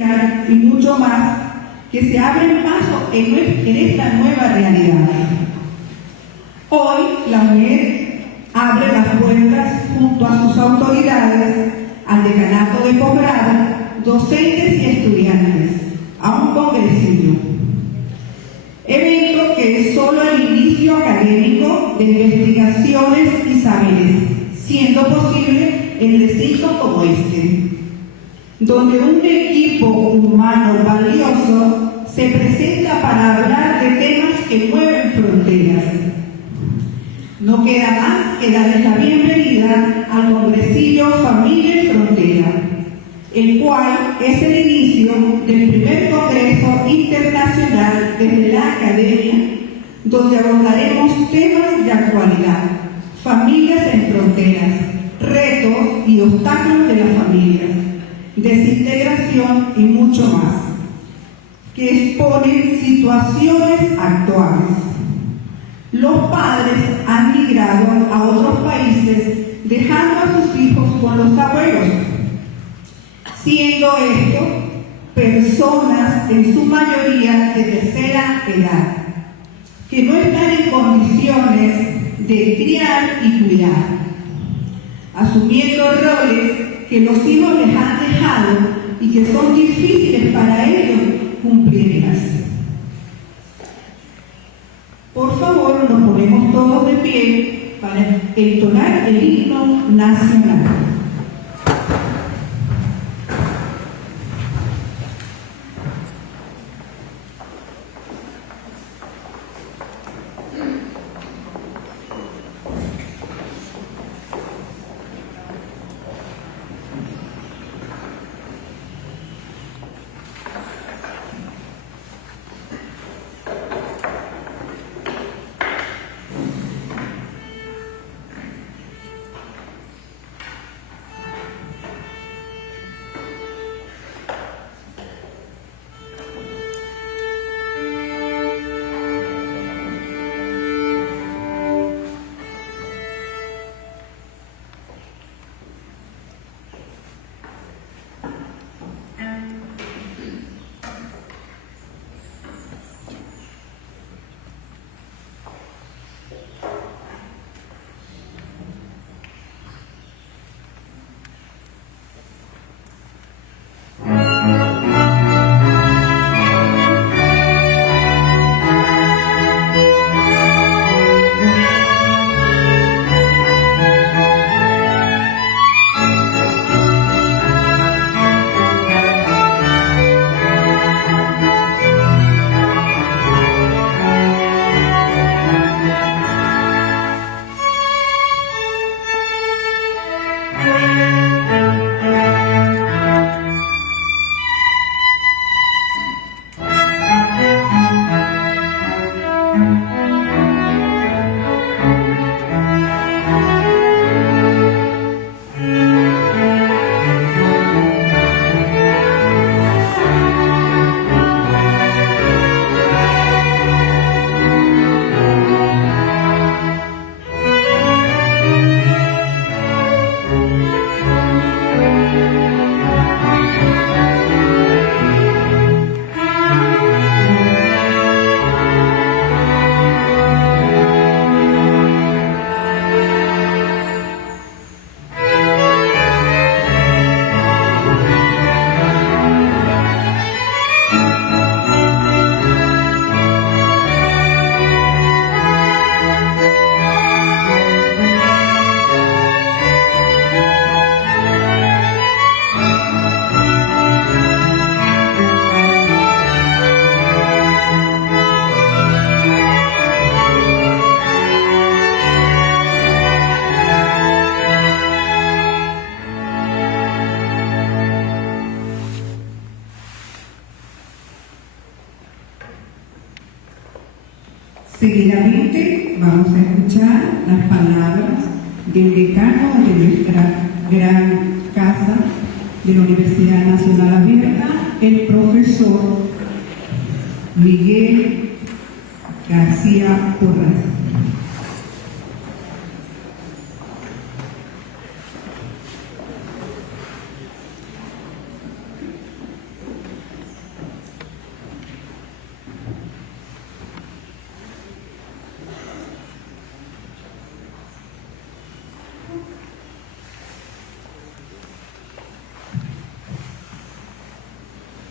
y mucho más que se abren paso en esta nueva realidad. Hoy la UNED abre las puertas junto a sus autoridades al decanato de posgrado, docentes y estudiantes, a un congresillo. Evento que es solo el inicio académico de investigaciones y saberes, siendo posible en recintos como este, donde un equipo humano valioso se presenta para hablar de temas que mueven fronteras. No queda más que darles la bienvenida al Congresillo Familia y Frontera, el cual es el inicio del primer Congreso Internacional desde la Academia, donde abordaremos temas de actualidad, familias en fronteras, retos y obstáculos de las familias, desintegración y mucho más, que exponen situaciones actuales. Los padres han migrado a otros países dejando a sus hijos con los abuelos, siendo estos personas en su mayoría de tercera edad, que no están en condiciones de criar y cuidar, asumiendo roles que los hijos les han dejado y que son difíciles para ellos cumplirlas. Por favor, nos ponemos todos de pie para entonar el himno nacional. Seguidamente vamos a escuchar las palabras del decano de nuestra gran casa de la Universidad Nacional Abierta, el profesor Miguel García Porras.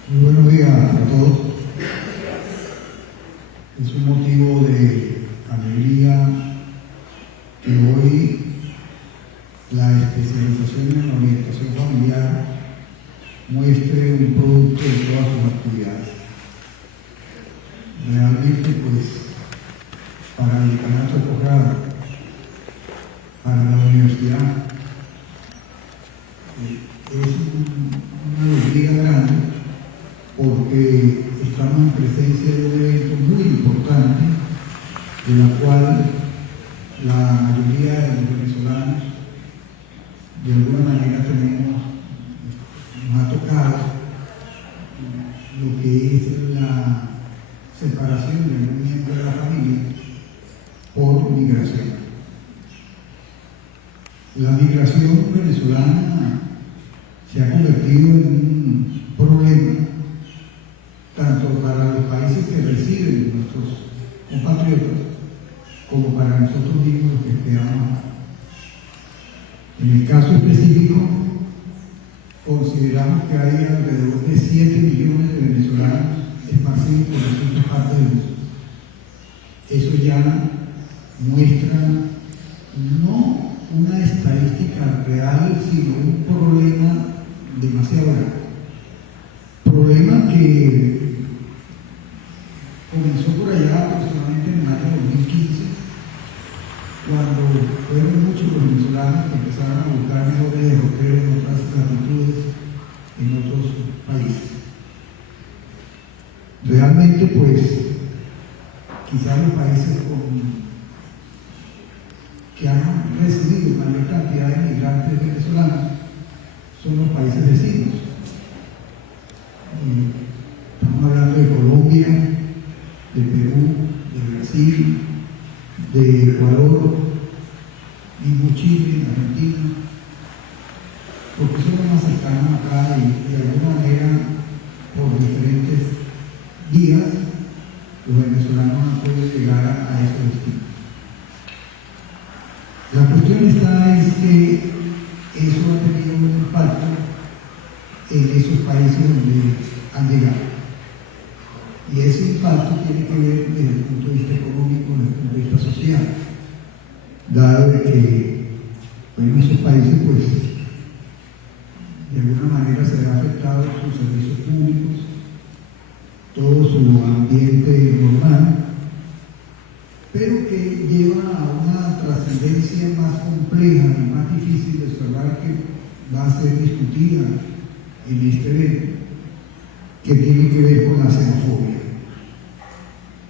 Muy buenos días a todos. Es un motivo de alegría que hoy la especialización en la orientación familiar muestre un producto de todas sus actividades. Realmente, pues, para el decanato de posgrado, para la universidad, es una alegría grande porque estamos en presencia de un evento muy importante, de la cual la mayoría de los venezolanos de alguna manera nos ha tocado lo que es la separación de un miembro de la familia por migración. La migración venezolana se ha convertido en un problema tanto para los países que reciben nuestros compatriotas como para nosotros mismos los que quedamos acá. En el caso específico, consideramos que hay alrededor de 7 millones de venezolanos esparcidos por distintas partes del mundo. Eso ya muestra no una estadística real, sino un problema demasiado grande. Problema que comenzó por allá aproximadamente en el año 2015, cuando fueron muchos los venezolanos que empezaron a buscar mejores derroteros en otras latitudes, en otros países. Realmente, pues, quizás los países que han recibido mayor cantidad de migrantes venezolanos son los países vecinos. Estamos hablando de Colombia, de Perú, de Brasil, de Ecuador, mismo Chile, Argentina, porque son los más cercanos acá y de alguna manera, por diferentes vías, los venezolanos han podido llegar a esos destinos. La cuestión es que eso ha tenido un impacto en esos países donde han llegado. Y ese impacto tiene que ver desde el punto de vista económico, desde el punto de vista social, dado de que en esos países, pues, de alguna manera se ve afectado sus servicios públicos, todo su ambiente normal, pero que lleva a una trascendencia más compleja y más difícil de observar, que va a ser discutida en este evento, que tiene que ver con la xenofobia.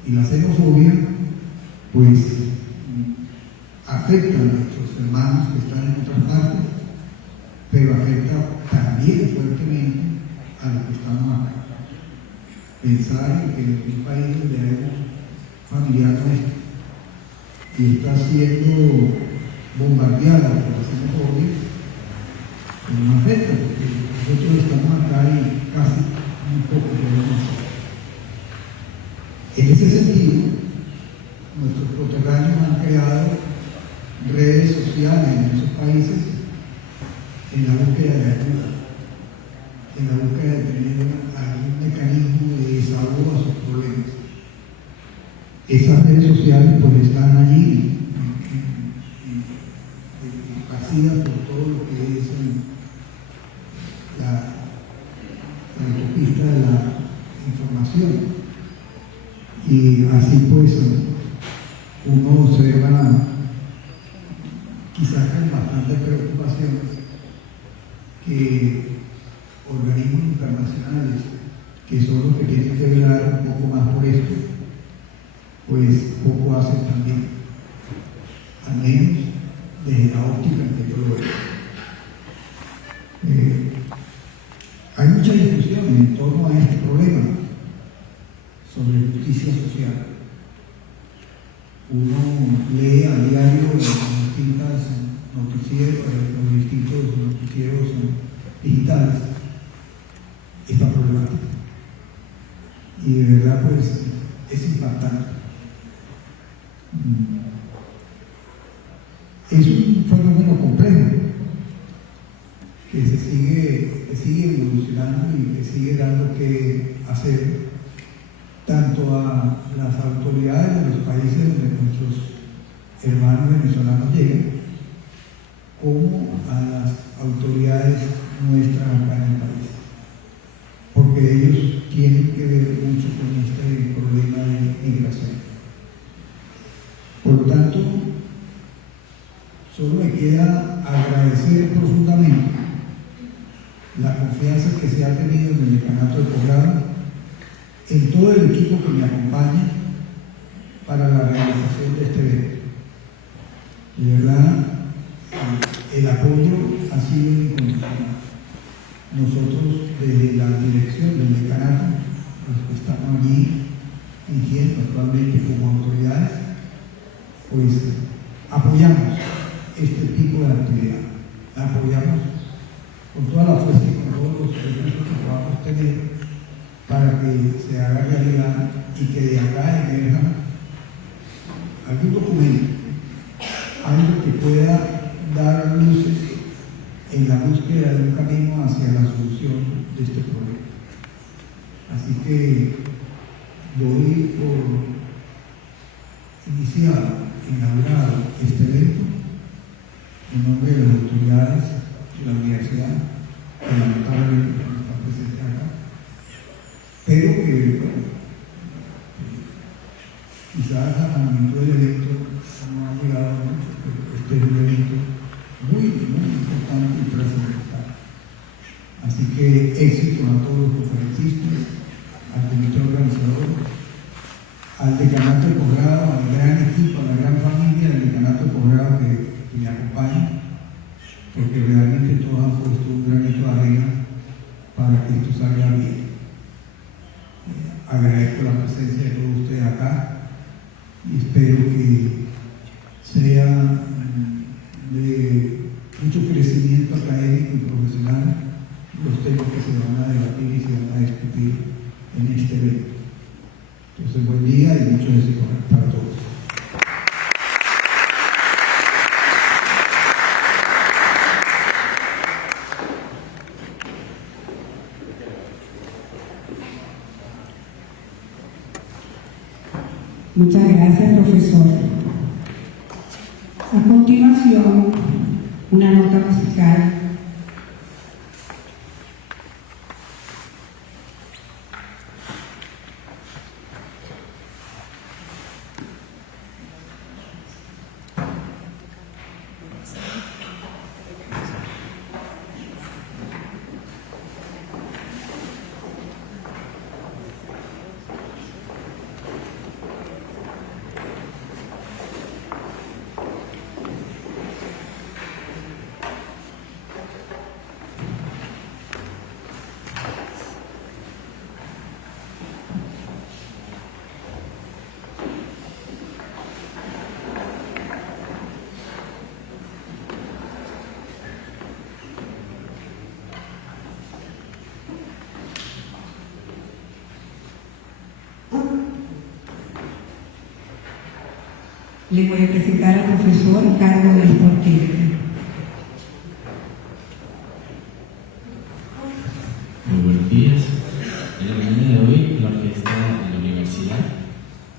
Y la xenofobia, pues, afecta a nuestros hermanos que están en otras partes, pero afecta también fuertemente a los que estamos acá. Pensar en que en un país donde hay un familiar nuestro y está siendo bombardeado por la xenofobia, pues no afecta, porque nosotros estamos acá y casi muy poco podemos hacer. En ese sentido, nuestros coterráneos han creado redes sociales en esos países en la búsqueda de ayuda, en la búsqueda de tener algún mecanismo de desahogo a sus problemas. Esas redes sociales pues están allí, esparcidas por todo lo que es la autopista de la información. Y así pues uno observa, quizás con bastante preocupación, que organismos internacionales, que son los que tienen que velar un poco más por esto, pues poco hacen también, al menos desde la óptica en que yo lo veo. Hay mucha discusión en torno a este problema sobre justicia social. Uno lee a diario los distintos noticieros digitales esta problemática. Y de verdad, pues, es impactante. Es un fenómeno complejo que que sigue evolucionando y que sigue dando que hacer tanto a las autoridades de los países donde nuestros hermanos venezolanos llegan, como a las autoridades nuestras acá en el país, porque ellos tienen que ver mucho con este problema de migración. Por lo tanto, solo me queda agradecer profundamente la confianza que se ha tenido en el decanato de posgrado, en todo el equipo que me acompaña para la realización de este evento. De verdad, el apoyo ha sido incondicional. Nosotros, desde la dirección del decanato, los que estamos allí dirigiendo actualmente como autoridades, pues apoyamos este tipo de actividad. La apoyamos con toda la fuerza y con todos los recursos que podamos tener para que se haga realidad y que de acá emerja algún documento, algo que pueda dar luces en la búsqueda de un camino hacia la solución de este problema. Así que doy por iniciado, inaugurado este evento en nombre de las autoridades de la universidad, que lamentablemente no está presente acá, pero que, bueno, quizás a la magnitud del evento no ha llegado mucho, pero este es un evento muy, muy importante y trascendental. Así que éxito a todos los conferencistas, al comité organizador, al decanato de posgrado, al gran equipo, a la gran familia del decanato de posgrado que me acompaña, porque realmente todos han puesto un granito de arena para que esto salga bien. Agradezco la presencia de todos ustedes acá y espero que sea de mucho crecimiento académico y profesional los temas que se van a debatir y se van a discutir en este evento. Entonces, buen día y mucho éxito para todos. Muchas gracias, profesor. A continuación, una nota musical. Le voy a presentar al profesor Carlos Portilla. Muy buenos días. En la mañana de hoy, la orquesta de la universidad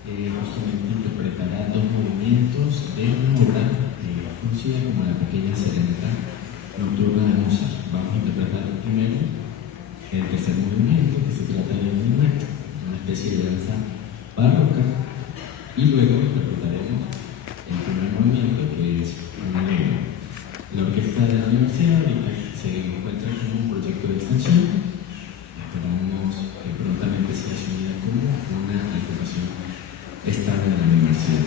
justamente interpretará dos movimientos de una obra conocida como La Pequeña Serenata Nocturna de Mozart. Vamos a interpretar primero el tercer movimiento, que se trata de un minueto, una especie de danza barroca, y luego interpretaremos el primer movimiento, que es un allegro. La orquesta de la universidad ahorita se encuentra con un proyecto de extensión. Esperamos que prontamente sea asumida como una agrupación estable de la universidad.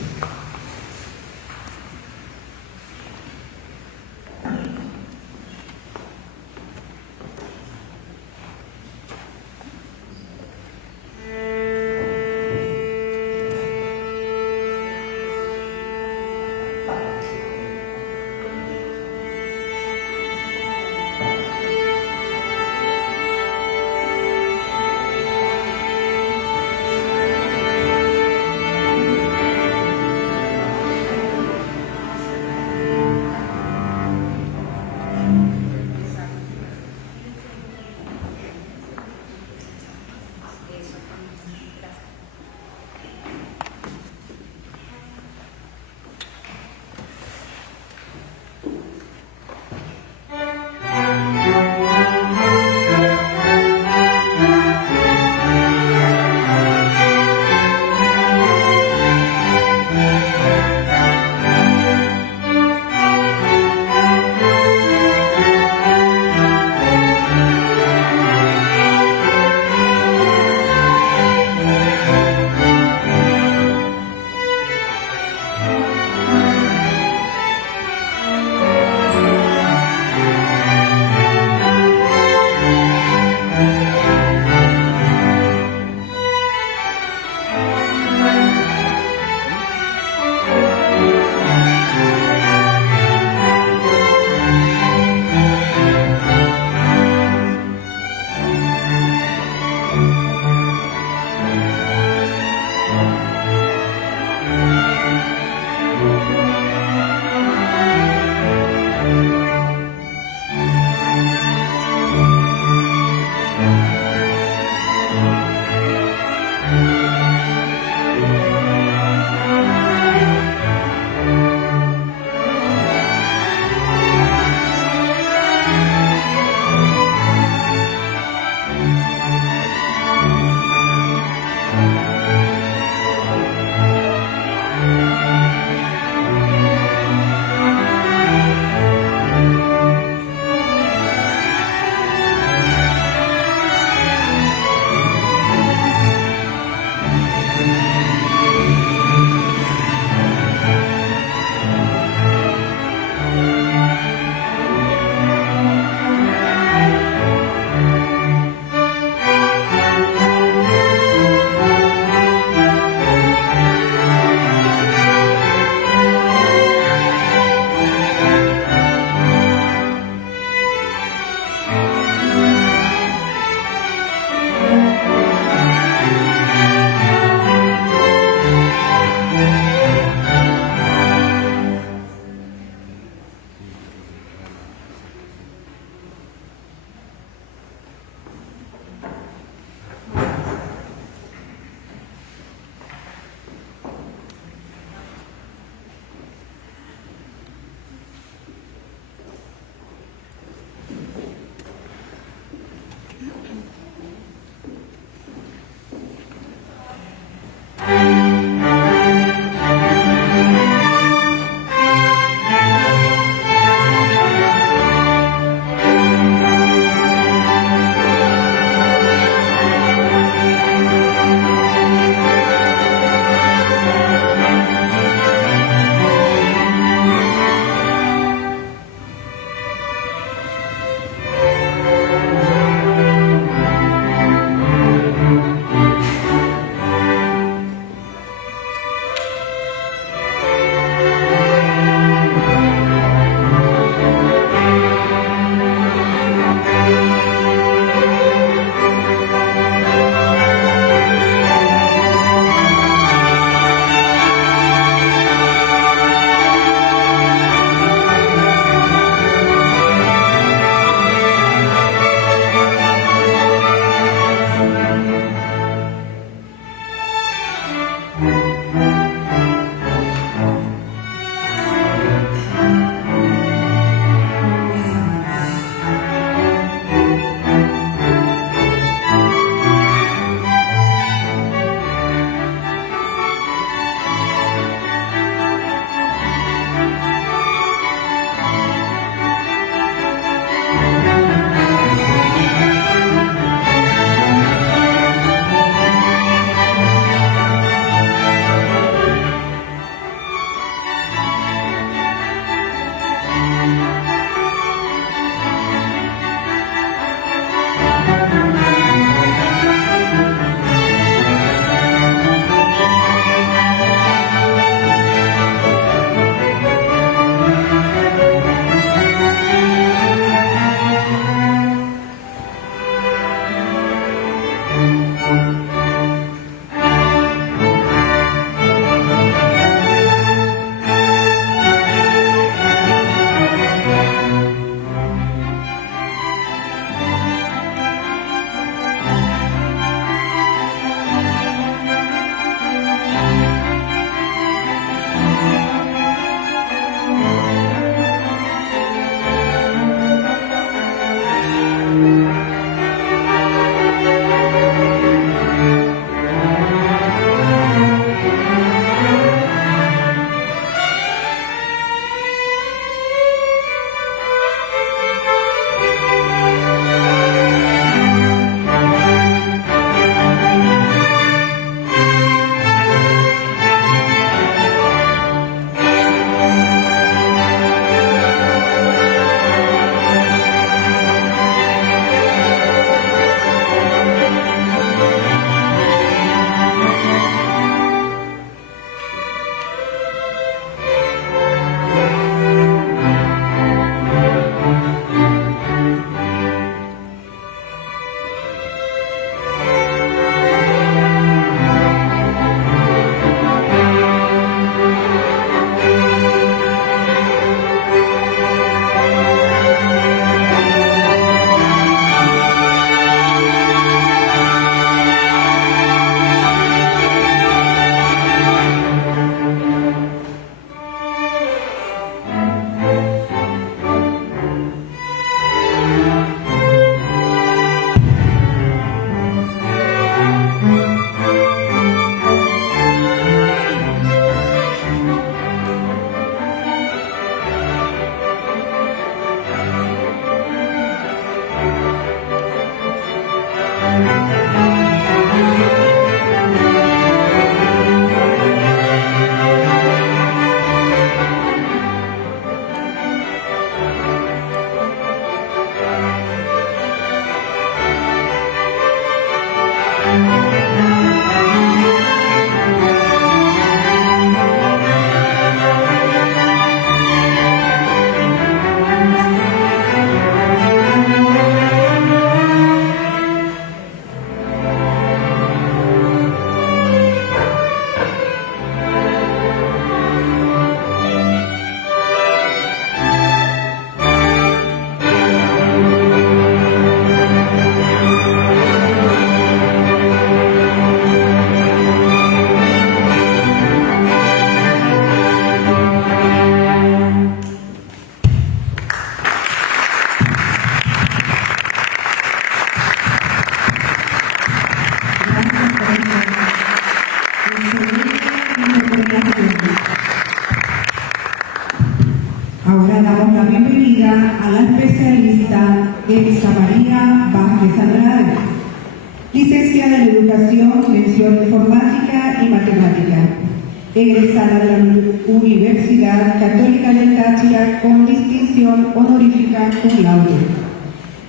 Ahora damos la bienvenida a la especialista Elsa María Vázquez Andrade, licenciada en Educación, Mención Informática y Matemática, egresada de la Universidad Católica del Táchira con distinción honorífica cum laude,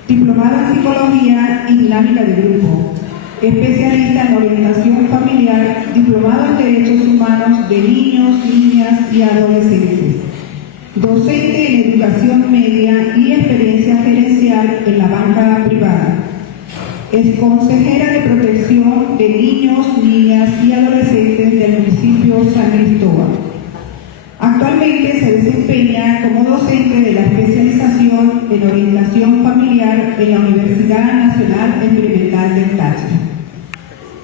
diplomada en Psicología y Dinámica de Grupo, especialista en Orientación Familiar, diplomado en Derechos Humanos de Niños, Niñas y Adolescentes, docente en Educación Media y experiencia gerencial en la banca privada. Es consejera de protección de niños, niñas y adolescentes del municipio San Cristóbal. Actualmente se desempeña como docente de la especialización en orientación familiar en la Universidad Nacional Experimental del Táchira.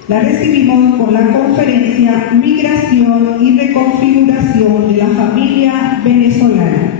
La recibimos con la conferencia Migración y Reconfiguración de la Familia Venezolana.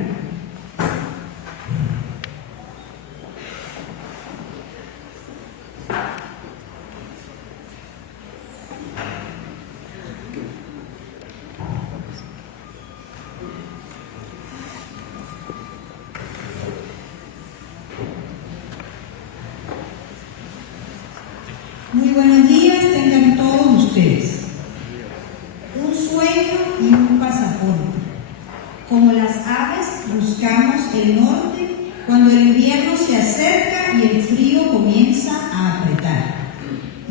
Muy buenos días, tengan todos ustedes. Un sueño y un pasaporte. Como las aves buscamos el norte cuando el invierno se acerca y el frío comienza a apretar.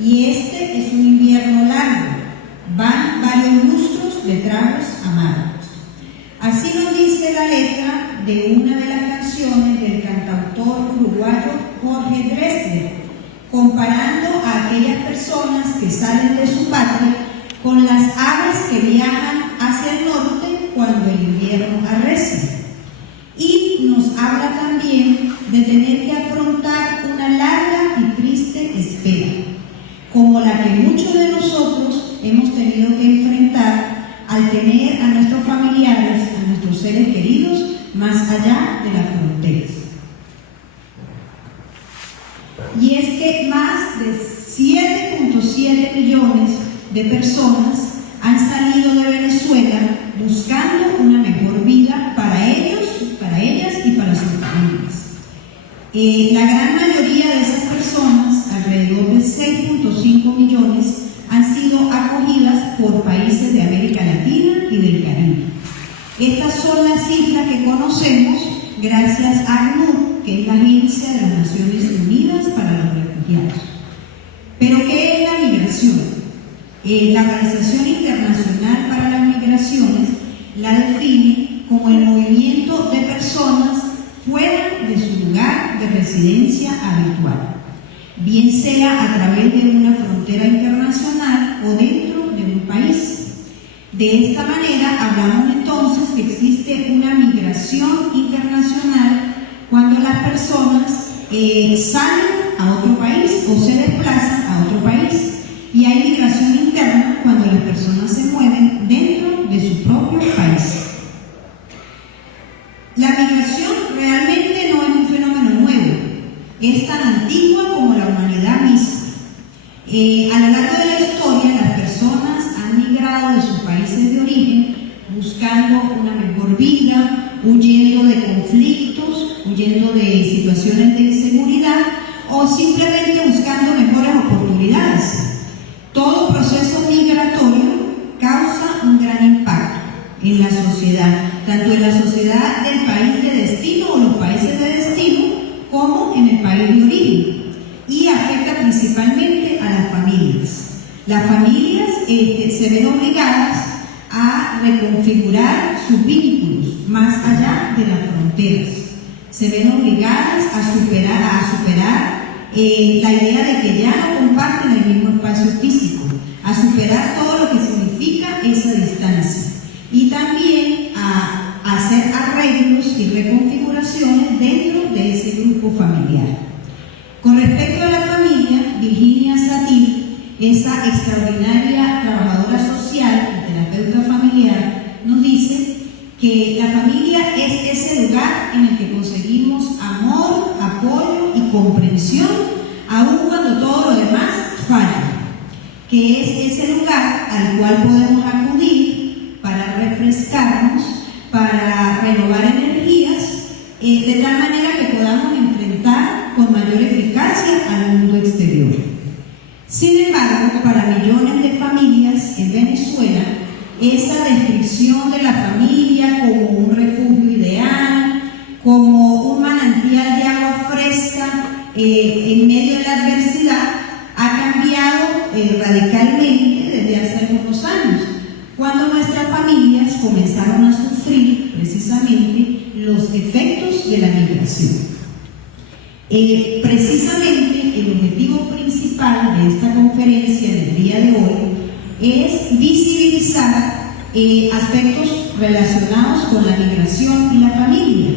Y este es un invierno largo, van varios lustros de tragos amargos. Así nos dice la letra de una de las canciones del cantautor uruguayo Jorge Drexler, comparando a aquellas personas que salen de su patria con las aves que viajan hacia el norte cuando el invierno arrecia. Y nos habla también de tener que afrontar una larga y triste espera, como la que muchos de nosotros hemos tenido que enfrentar al tener a nuestros familiares, a nuestros seres queridos, más allá de las fronteras. Y es que más de 7.7 millones de personas han salido de Venezuela buscando una mejor vida para ellos, para ellas y para sus familias. La gran mayoría de esas personas, alrededor de 6.5 millones, han sido acogidas por países de América Latina y del Caribe. Estas son las cifras que conocemos gracias a ACNUR, que es la Agencia de las Naciones Unidas para los Refugiados. ¿Pero qué es la migración? La Organización Internacional para las Migraciones la define como el movimiento de personas fuera de su lugar de residencia habitual, bien sea a través de una frontera internacional o dentro de un país. De esta manera hablamos entonces que existe una migración internacional cuando las personas salen a otro país o se desplazan a otro país, y hay migración interna cuando las personas se mueven dentro de su propio país. La migración realmente no es un fenómeno nuevo, es tan antigua como la humanidad misma. A lo largo de la historia, las personas han migrado de sus países de origen buscando una mejor vida, huyendo de conflictos, huyendo de situaciones de inseguridad o simplemente buscando mejores oportunidades. Todo proceso migratorio causa un gran impacto en la sociedad, tanto en la sociedad del país de destino o los países de destino, como en el país de origen, y afecta principalmente a las familias. Las familias se ven obligadas a reconfigurar sus vínculos más allá de las fronteras. Se ven obligadas a superar la idea de que ya no comparten el mismo espacio físico, a superar todo lo que significa esa distancia y también a hacer arreglos y reconfiguraciones dentro de ese grupo familiar. Con respecto a la familia, Virginia Satir, esa extraordinaria trabajadora social y terapeuta familiar, nos dice que la familia es ese lugar en el que conseguimos amor, apoyo y comprensión, aun cuando todo lo demás falla, que es ese lugar al cual podemos acudir para refrescarnos, para renovar energías, de tal manera que podamos enfrentar con mayor eficacia al mundo exterior. Sin embargo, para millones de familias en Venezuela, esa descripción de la familia como un refugio ideal, como un manantial de agua fresca en medio de la adversidad, ha cambiado radicalmente desde hace algunos años, cuando nuestras familias comenzaron a sufrir precisamente los efectos de la migración. Precisamente el objetivo principal de esta conferencia del día de hoy es visibilizar aspectos relacionados con la migración y la familia,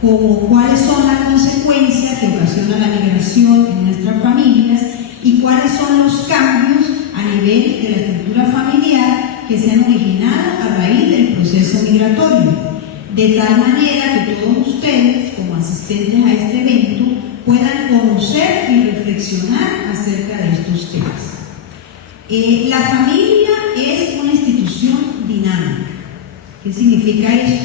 como cuáles son las consecuencias que ocasiona la migración en nuestras familias y cuáles son los cambios a nivel de la estructura familiar que se han originado a raíz del proceso migratorio, de tal manera que todos ustedes, como asistentes a este evento, puedan conocer y reflexionar acerca de estos temas. La familia es una institución dinámica. ¿Qué significa eso?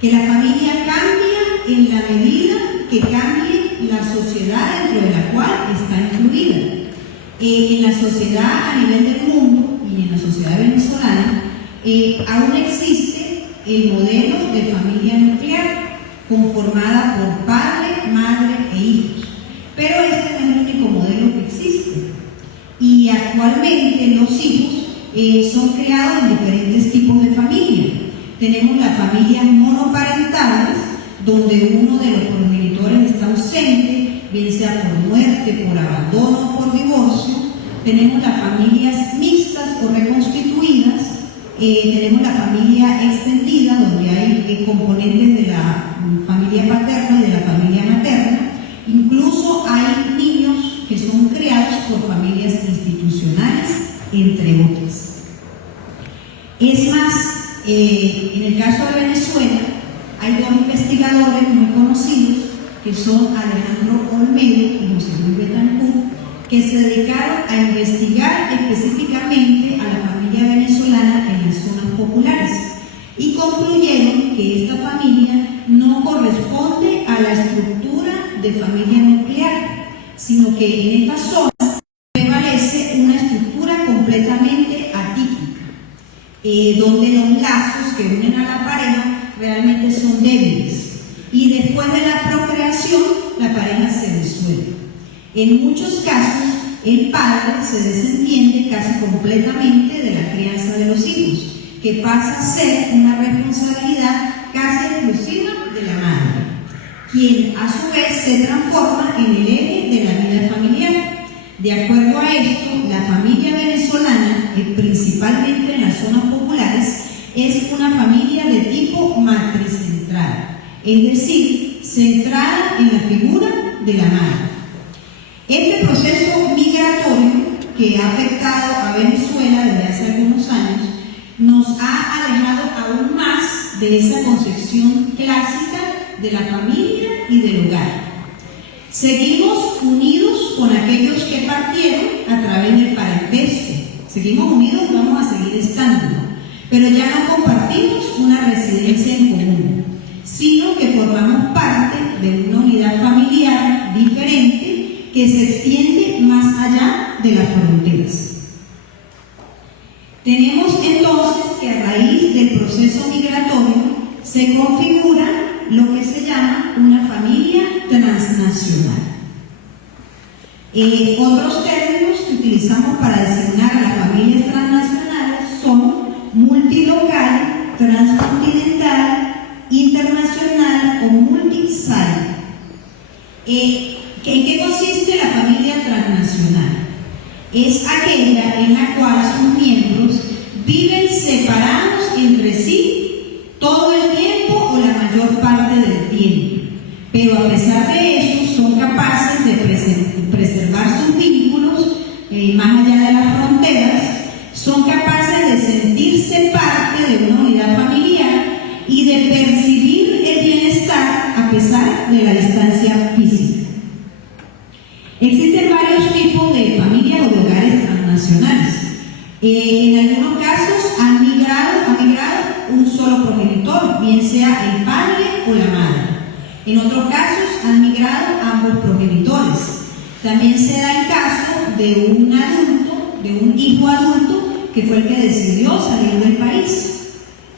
Que la familia cambia en la medida que cambie la sociedad dentro de la cual está incluida. En la sociedad a nivel del mundo y en la sociedad venezolana aún existe el modelo de familia nuclear conformada por padre, madre e hijos, pero este no es el único modelo que existe y actualmente los hijos son creados en diferentes tipos de familia. Tenemos las familias monoparentales, donde uno de los progenitores está ausente, bien sea por muerte, por abandono o por divorcio. Tenemos las familias mixtas o reconstituidas, tenemos la familia extendida, donde hay componentes de la familia paterna y de la familia materna. Incluso hay niños que son creados por familias institucionales, entre otras. Es más, en el caso de Venezuela, hay dos investigadores muy conocidos, que son Alejandro Olmedo y José Luis Betancourt, que se dedicaron a investigar específicamente a la familia venezolana en las zonas populares y concluyeron que esta familia no corresponde a la estructura de familia nuclear, sino que en esta zona prevalece una estructura completamente atípica, donde los lazos que unen a la pareja realmente son débiles y después de la procreación la pareja se disuelve. En muchos casos el padre se desentiende casi completamente de la crianza de los hijos, que pasa a ser una responsabilidad casi exclusiva de la madre, quien a su vez se transforma en el eje de la vida familiar. De acuerdo a esto, la familia venezolana, principalmente en las zonas populares, es una familia de tipo matricentral, es decir, centrada en la figura de la madre. Este proceso migratorio que ha afectado a Venezuela desde hace algunos años nos ha alejado aún más de esa concepción clásica de la familia y del hogar. Seguimos unidos con aquellos que partieron a través del parentesco. Seguimos unidos y vamos a seguir estando, pero ya no compartimos una residencia en común, sino que formamos parte de una unidad familiar diferente que se extiende más allá de las fronteras. Tenemos entonces que a raíz del proceso migratorio se configura lo que se llama una familia transnacional. Otros términos que utilizamos para designar a la aquella en la cual sus miembros viven separados entre sí todo el tiempo o la mayor parte del tiempo, pero a pesar de eso son capaces de preservar sus vínculos más allá de las fronteras, son capaces de sentirse parte de una unidad familiar y de percibir el bienestar a pesar de la distancia física. Existen varios tipos de familias o de hogares transnacionales. En algunos casos ha migrado un solo progenitor, bien sea el padre o la madre. En otros casos han migrado ambos progenitores. También se da el caso de un adulto, de un hijo adulto, que fue el que decidió salir del país.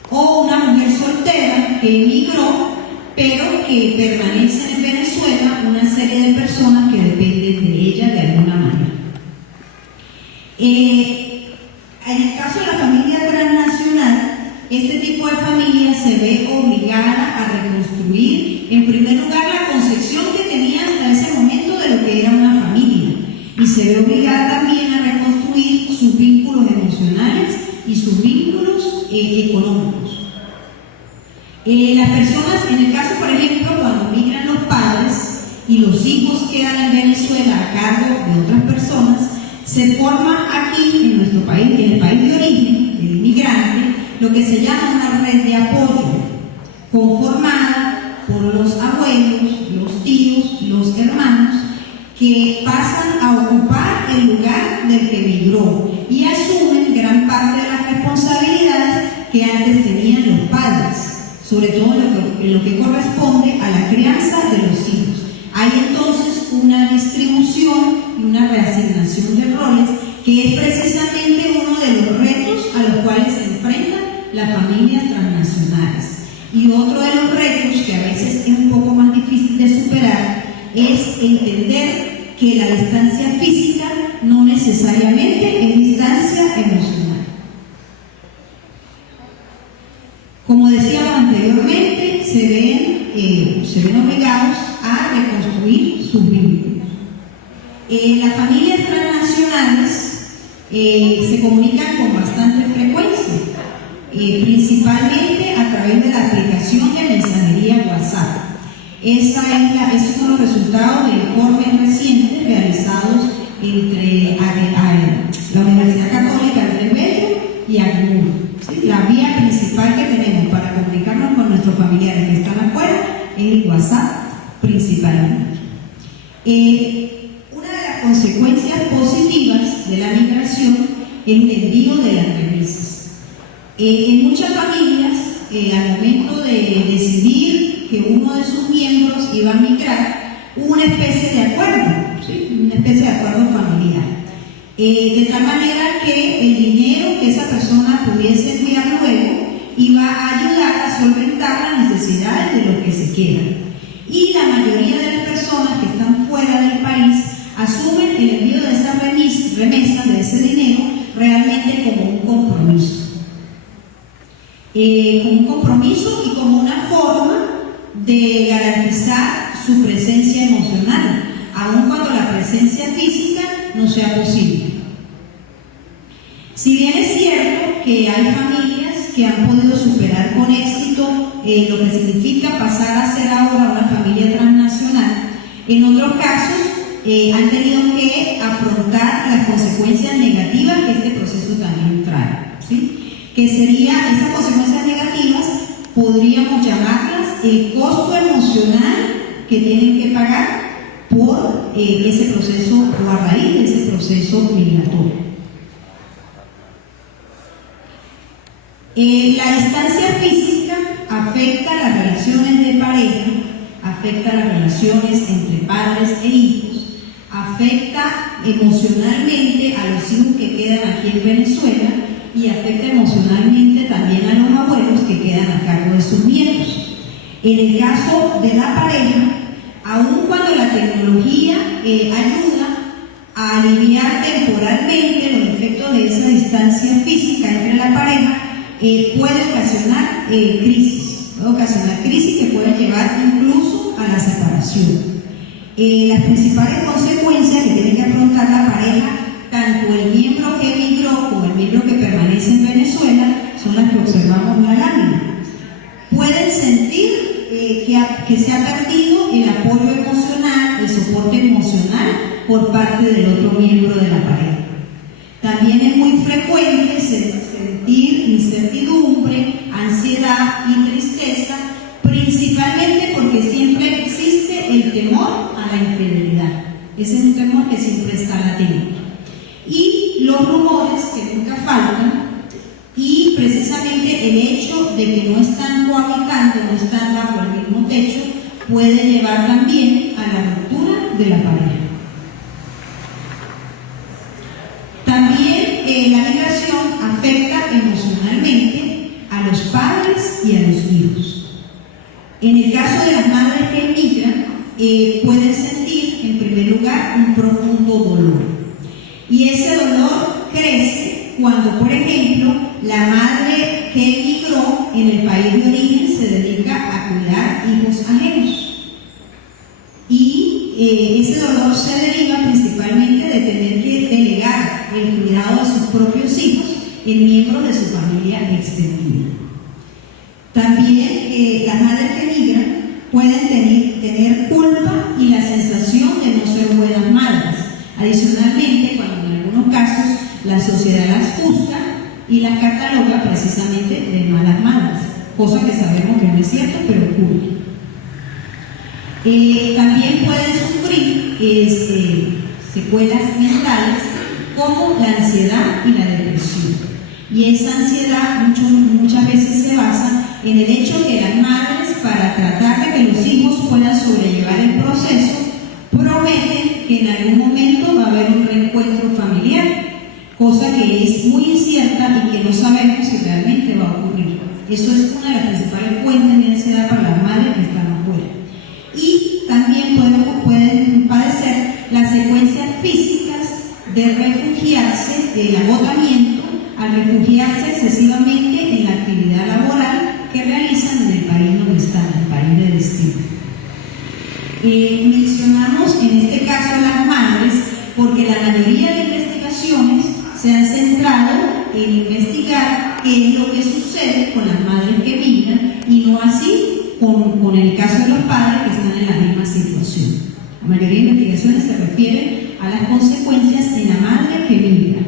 O una mujer soltera que emigró, pero que permanece en Venezuela una serie de personas que dependen de ella de alguna manera. En el caso de la familia transnacional, este tipo de familia se ve obligada a reconstruir, en primer lugar, la concepción que tenía hasta ese momento de lo que era una familia, y se ve obligada también a reconstruir sus vínculos emocionales y sus vínculos económicos. Las personas, en el caso, por ejemplo, cuando migran los padres y los hijos quedan en Venezuela a cargo de otras personas, se forma aquí, en nuestro país, en el país de origen del inmigrante, lo que se llama una red de apoyo, conformada por los abuelos, los tíos, los hermanos, que pasan a ocupar el lugar del que migró y asumen gran parte de las responsabilidades que antes tenían los padres, sobre todo en lo que corresponde a la crianza de los hijos. Hay entonces una distribución y una reasignación de roles que es precisamente uno de los retos a los cuales se enfrentan las familias transnacionales. Y otro de los retos, que a veces es un poco más difícil de superar, es entender que la distancia física no necesariamente es distancia emocional. Como decíamos anteriormente, se ven obligados a reconstruir sus vínculos. Las familias transnacionales se comunican con bastante frecuencia, principalmente a través de la aplicación de mensajería WhatsApp. Esos son los resultados de informes recientes realizados entre la Universidad Católica Andrés Bello y ACNUR. ¿Sí? La vía principal que tenemos para comunicarnos con nuestros familiares que están afuera es el WhatsApp principalmente. Una de las consecuencias positivas de la migración es el envío de las remesas. En muchas familias, al momento de decidir que uno de sus miembros iba a migrar, hubo una especie de acuerdo, ¿sí? Una especie de acuerdo familiar. De tal manera que el dinero que esa persona pudiese enviar luego iba a ayudar a solventar las necesidades de los que se quedan. Y la mayoría de las personas que están fuera del país asumen el envío de esas remesas, de ese dinero, realmente como un compromiso. Como un compromiso y como una forma de garantizar su presencia emocional, aun cuando la presencia física no sea posible. Si bien es cierto que hay familias que han podido superar con éxito lo que significa pasar a ser ahora una familia transnacional, en otros casos han tenido que afrontar las consecuencias negativas que este proceso también trae, ¿sí? Que serían esas consecuencias negativas, podríamos llamarlas el costo emocional que tienen que pagar por ese proceso o a raíz de ese proceso migratorio. La distancia física afecta las relaciones de pareja, afecta las relaciones entre padres e hijos, afecta emocionalmente a los hijos que quedan aquí en Venezuela y afecta emocionalmente también a los abuelos que quedan a cargo de sus nietos. En el caso de la pareja, aun cuando la tecnología ayuda a aliviar temporalmente los efectos de esa distancia física entre la pareja, puede ocasionar crisis que pueden llevar incluso a la separación. Las principales consecuencias que tiene que afrontar la pareja, tanto el miembro que emigró como el miembro que permanece en Venezuela son las que observamos en la lámina. Pueden sentir que se ha perdido el apoyo emocional, el soporte emocional por parte del otro miembro de la pareja. También es muy frecuente sentir incertidumbre, ansiedad y tristeza, principalmente porque siempre existe el temor a la infidelidad. Ese es un temor que siempre está latente. Y los rumores que nunca faltan, y precisamente el hecho de que no están cohabitando, no están bajo el mismo techo, puede llevar también a la ruptura de la pareja. También la migración afecta emocionalmente a los padres y a los hijos. En el caso de las madres que emigran, pueden sentir en primer lugar un profundo dolor. Y ese dolor crece cuando, por ejemplo, la madre que emigró en el país de origen se dedica a cuidar hijos ajenos. Y ese dolor se deriva principalmente de tener que delegar el cuidado de sus propios hijos en miembros de su familia extendida. También las madres que emigran pueden tener culpa y la sensación de no ser buenas madres. Adicionalmente, cuando en algunos casos la sociedad las juzga y las cataloga precisamente de malas madres, cosa que sabemos que no es cierto, pero ocurre. También pueden sufrir secuelas mentales como la ansiedad y la depresión. Y esa ansiedad muchas veces se basa en el hecho que las madres, para tratar de que los hijos puedan sobrellevar el proceso, prometen que en algún momento va a haber un reencuentro familiar, cosa que es muy incierta y que no sabemos si realmente va a ocurrir. Eso es una de las principales fuentes de ansiedad para las madres que están afuera. Y también pueden padecer las secuencias físicas de refugiarse, del agotamiento, al refugiarse excesivamente en la actividad laboral que realizan en el país donde están, el país de destino. Mencionamos en este caso a las madres porque la mayoría de investigaciones se han centrado en investigar qué es lo que sucede con las madres que migran y no así con el caso de los padres que están en la misma situación. La mayoría de investigaciones se refieren a las consecuencias de la madre que migra.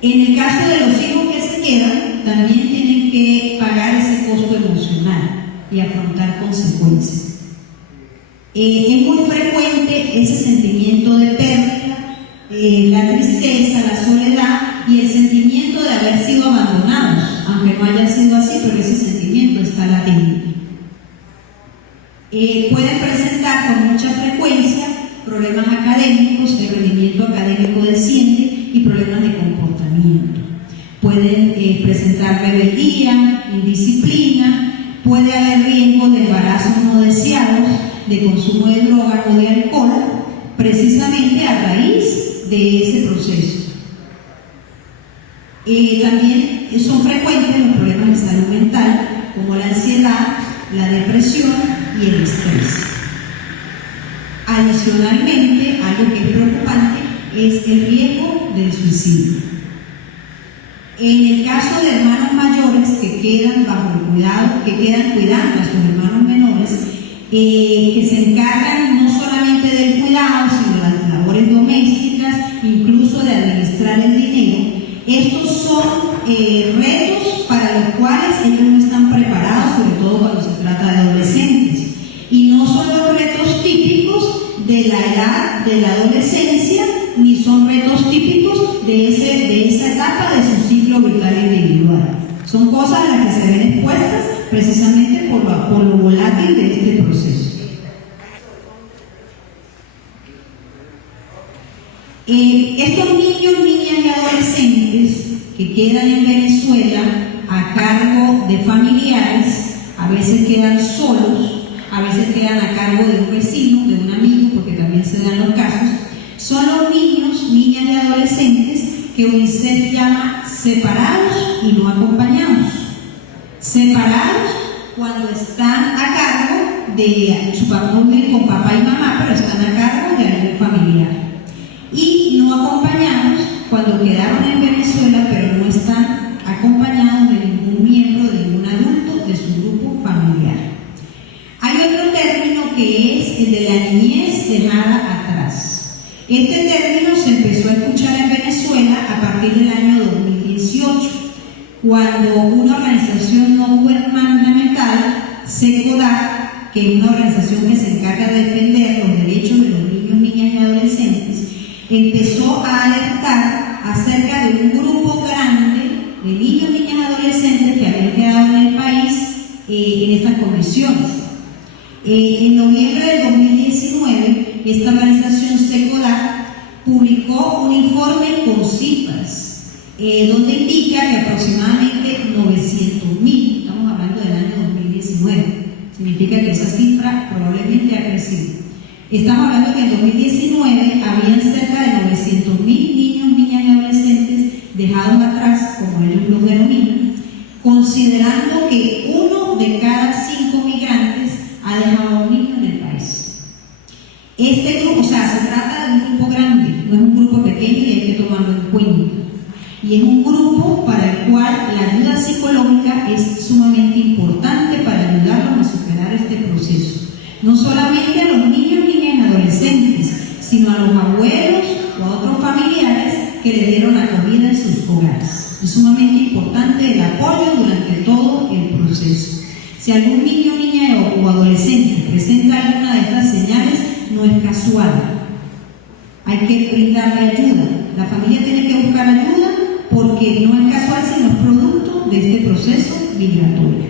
En el caso de los hijos que se quedan, también tienen que pagar ese costo emocional y afrontar consecuencias. Es muy frecuente ese sentimiento de pérdida, la tristeza, la soledad y el sentimiento de haber sido abandonados, aunque no haya sido así, pero ese sentimiento está latente. Pueden presentar con mucha frecuencia problemas académicos, el rendimiento académico desciende y problemas de comportamiento. Pueden presentar rebeldía, indisciplina, puede haber riesgo de embarazos no deseados, de consumo de droga o de alcohol, precisamente a raíz de ese proceso. También son frecuentes los problemas de salud mental, como la ansiedad, la depresión y el estrés. Adicionalmente, algo que es preocupante es el riesgo del suicidio. En el caso de hermanos mayores que quedan bajo el cuidado, que quedan cuidando a sus hermanos menores, que se encargan no solamente del cuidado, sino de las labores domésticas, incluso de administrar el dinero, estos son retos para los cuales ellos no están preparados, sobre todo cuando se trata de adolescentes. Y no son los retos típicos de la edad de la adolescencia, ni son retos típicos de esa etapa de su ciclo vital individual. Son cosas a las que se ven expuestas precisamente por lo volátil de este proceso. Estos niños, niñas y adolescentes que quedan en Venezuela a cargo de familiares, a veces quedan solos, a veces quedan a cargo de un vecino, de un amigo, porque también se dan los casos, son los niños, niñas y adolescentes que UNICEF llama separados y no acompañados. Separados cuando están a cargo de su papá, con papá y mamá, pero están a cargo de algún familiar. Y no acompañados cuando quedaron en Venezuela, pero no están acompañados de ningún miembro, de ningún adulto de su grupo familiar. Hay otro término que es el de la niñez dejada atrás. Este término se empezó a escuchar en Venezuela a partir del año 2018, cuando una organización no gubernamental, SECODAC, que es una organización que se encarga de defender los derechos de los niños, niñas y adolescentes, empezó a alertar acerca de un grupo grande de niños, niñas y adolescentes que habían quedado en el país en estas condiciones. En noviembre del 2019, esta organización SECODAC publicó un informe con cifras, donde indica que aproximadamente 900.000, estamos hablando del año 2019, significa que esa cifra probablemente ha crecido. Estamos hablando que en 2019 habían cerca de 900.000 niños, niñas y adolescentes dejados atrás, como ellos los denominan, considerando que 1 de cada 5 migrantes ha dejado a un niño en el país. Este grupo, o sea, se trata de un grupo grande, no es un grupo pequeño y hay que tomarlo en cuenta. Y es un grupo para el cual la ayuda psicológica es sumamente importante para ayudarlos a superar este proceso. No solamente a los niños, niñas y adolescentes, sino a los abuelos o a otros familiares que le dieron acogida en sus hogares. Es sumamente importante el apoyo durante todo el proceso. Si algún niño, niña o adolescente presenta alguna de estas señales, no es casual. Hay que brindarle ayuda. La familia tiene que buscar ayuda porque no es casual, sino es producto de este proceso migratorio.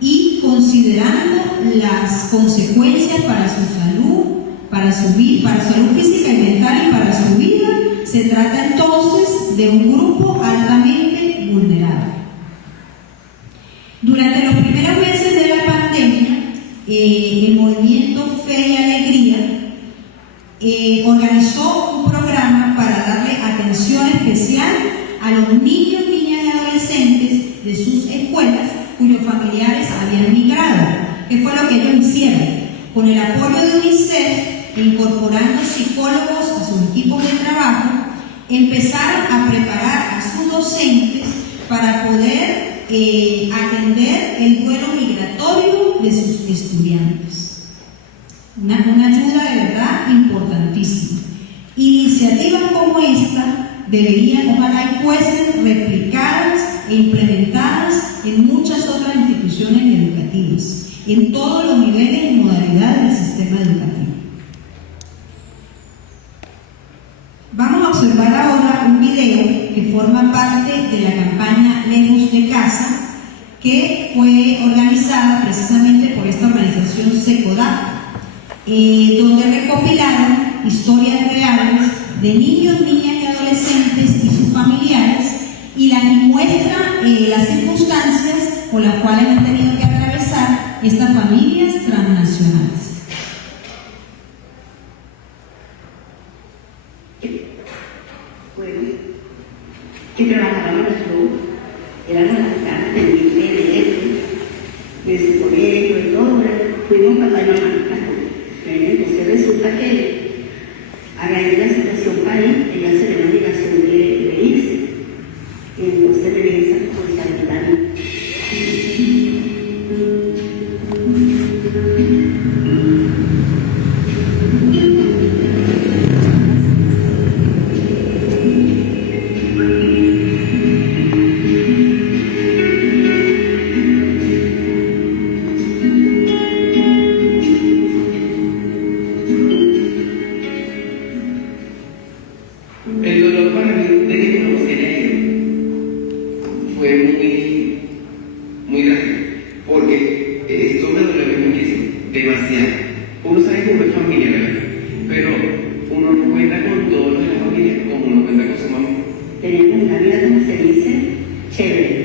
Y considerando las consecuencias para su salud, para su salud física y mental y para su vida, se trata entonces de un grupo altamente vulnerable. Durante los primeros meses de la pandemia, el movimiento Fe y Alegría organizó un programa para darle atención especial a los niños, niñas y adolescentes de sus escuelas cuyos familiares habían migrado. ¿Qué fue lo que ellos hicieron? Con el apoyo de UNICEF, incorporando psicólogos a sus equipos de trabajo, empezaron a preparar a sus docentes para poder atender el vuelo migratorio de sus estudiantes. Una ayuda de verdad importantísima. Iniciativas como esta deberían, ojalá y fuesen replicadas e implementadas en muchas otras instituciones educativas, en todos los niveles y modalidades del sistema educativo. Vamos a observar ahora un video que forma parte de la campaña Lejos de Casa, que fue organizada precisamente por esta organización SECODAC, donde recopilaron historias reales de niños, niñas y adolescentes y sus familiares y muestran las circunstancias por las cuales han tenido que atravesar estas familias transnacionales. Bueno, que trabajábamos las dos, éramos las caras de su colegio, de todo, fuimos papá y mamá. Entonces resulta que a raíz de la situación país, ella se ve la obligación de irse. Y entonces me viene esa responsabilidad. El dolor para mí de que no fue muy grande, porque esto me dolió muchísimo, demasiado. Uno sabe cómo es familia, ¿verdad? Pero uno no cuenta con todos los de la familia como uno cuenta con su mamá. Teníamos una vida, como se dice, chévere.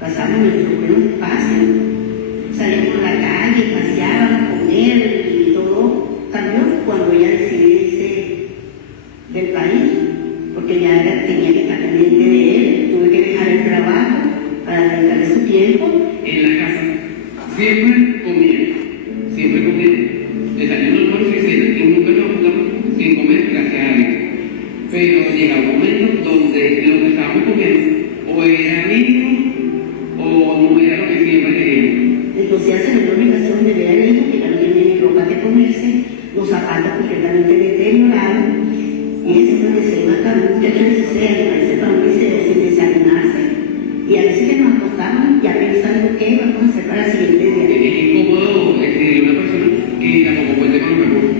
Pasamos nuestros buenos espacios, salíamos a la calle, paseábamos, comer y todo. Cambió cuando ella decidió irse del país, porque ya tenía que estar pendiente de él, tuve que dejar el trabajo para dedicarle su tiempo. En la casa, siempre comía, desayuno, almuerzo y cena, y nunca nos juntamos sin comer, gracias pero llega un momento donde lo que estábamos comiendo o era mínimo o no era lo que siempre queríamos. Entonces hacen la obligación de ver al hijo que también tiene ropa que ponerse, los zapatos completamente deteriorados, y eso puede ser una calucha de 16 años, parece para un liceo sin desayunarse, y a veces que nos acostamos ya pensando qué vamos a hacer para el siguiente día. Es incómodo una persona que tampoco cuente con los recursos.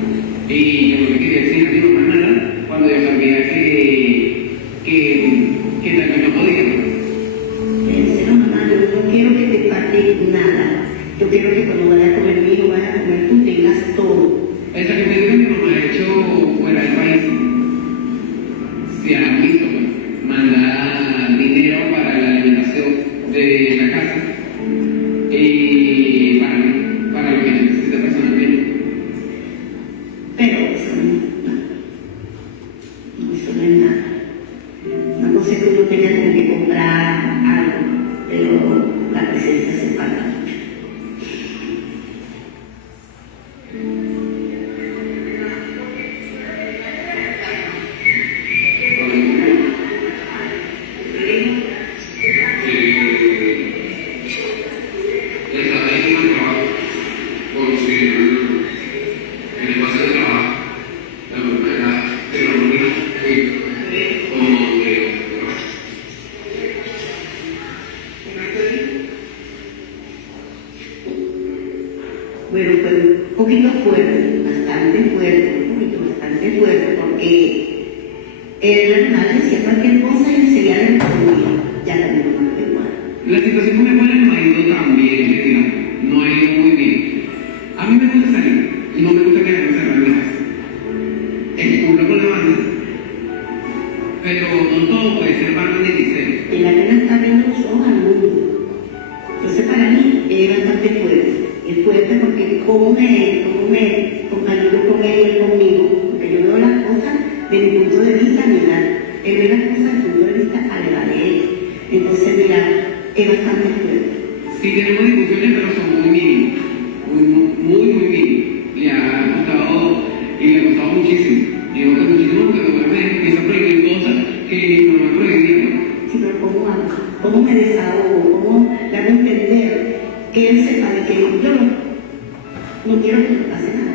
Y yo no me quería decir a mi mamá nada cuando yo sabía que tal vez no podía. Dice, no, mamá, yo no quiero que te falte nada. Yo quiero que cuando vayas a comer mío, vayas a comer tú, tengas todo. Esa que mi mamá ha hecho fuera del país, se ha visto, pues, mandar dinero para la alimentación de la casa y para lo que necesita personalmente. Pero eso no es nada. Una cosa es que uno tenga que comprar algo, pero la presencia se falta mucho. Bueno, fue un poquito fuerte, bastante fuerte, porque el hermano decía cualquier cosa y enseguida le respondía, ya la misma no fue igual. La situación con mi abuela no ha ido tan bien, digamos, no ha ido muy bien. A mí me gusta salir y no me gusta quedarme encerrado en la casa. Cumplo con la banda, pero no todo puede ser banda ni liceo. El apenas está abriendo los ojos al mundo. Entonces para mí es bastante fuerte. Es fuerte porque cómo me compañero con él y él conmigo, porque yo veo las cosas desde mi punto de vista, mira, él ve las cosas desde mi punto de vista a la de él. Entonces, mira, es bastante fuerte. Sí tenemos discusiones, pero son muy mínimas, muy mínimas. Le ha costado, y le ha costado muchísimo. Digo que muchísimo porque mi abuela me empieza a prohibir cosas que no me prohibían. Sí, pero ¿cómo hago? ¿Cómo me desahogo? ¿Cómo le hago entender que él sepa de que yo no quiero que me pase nada?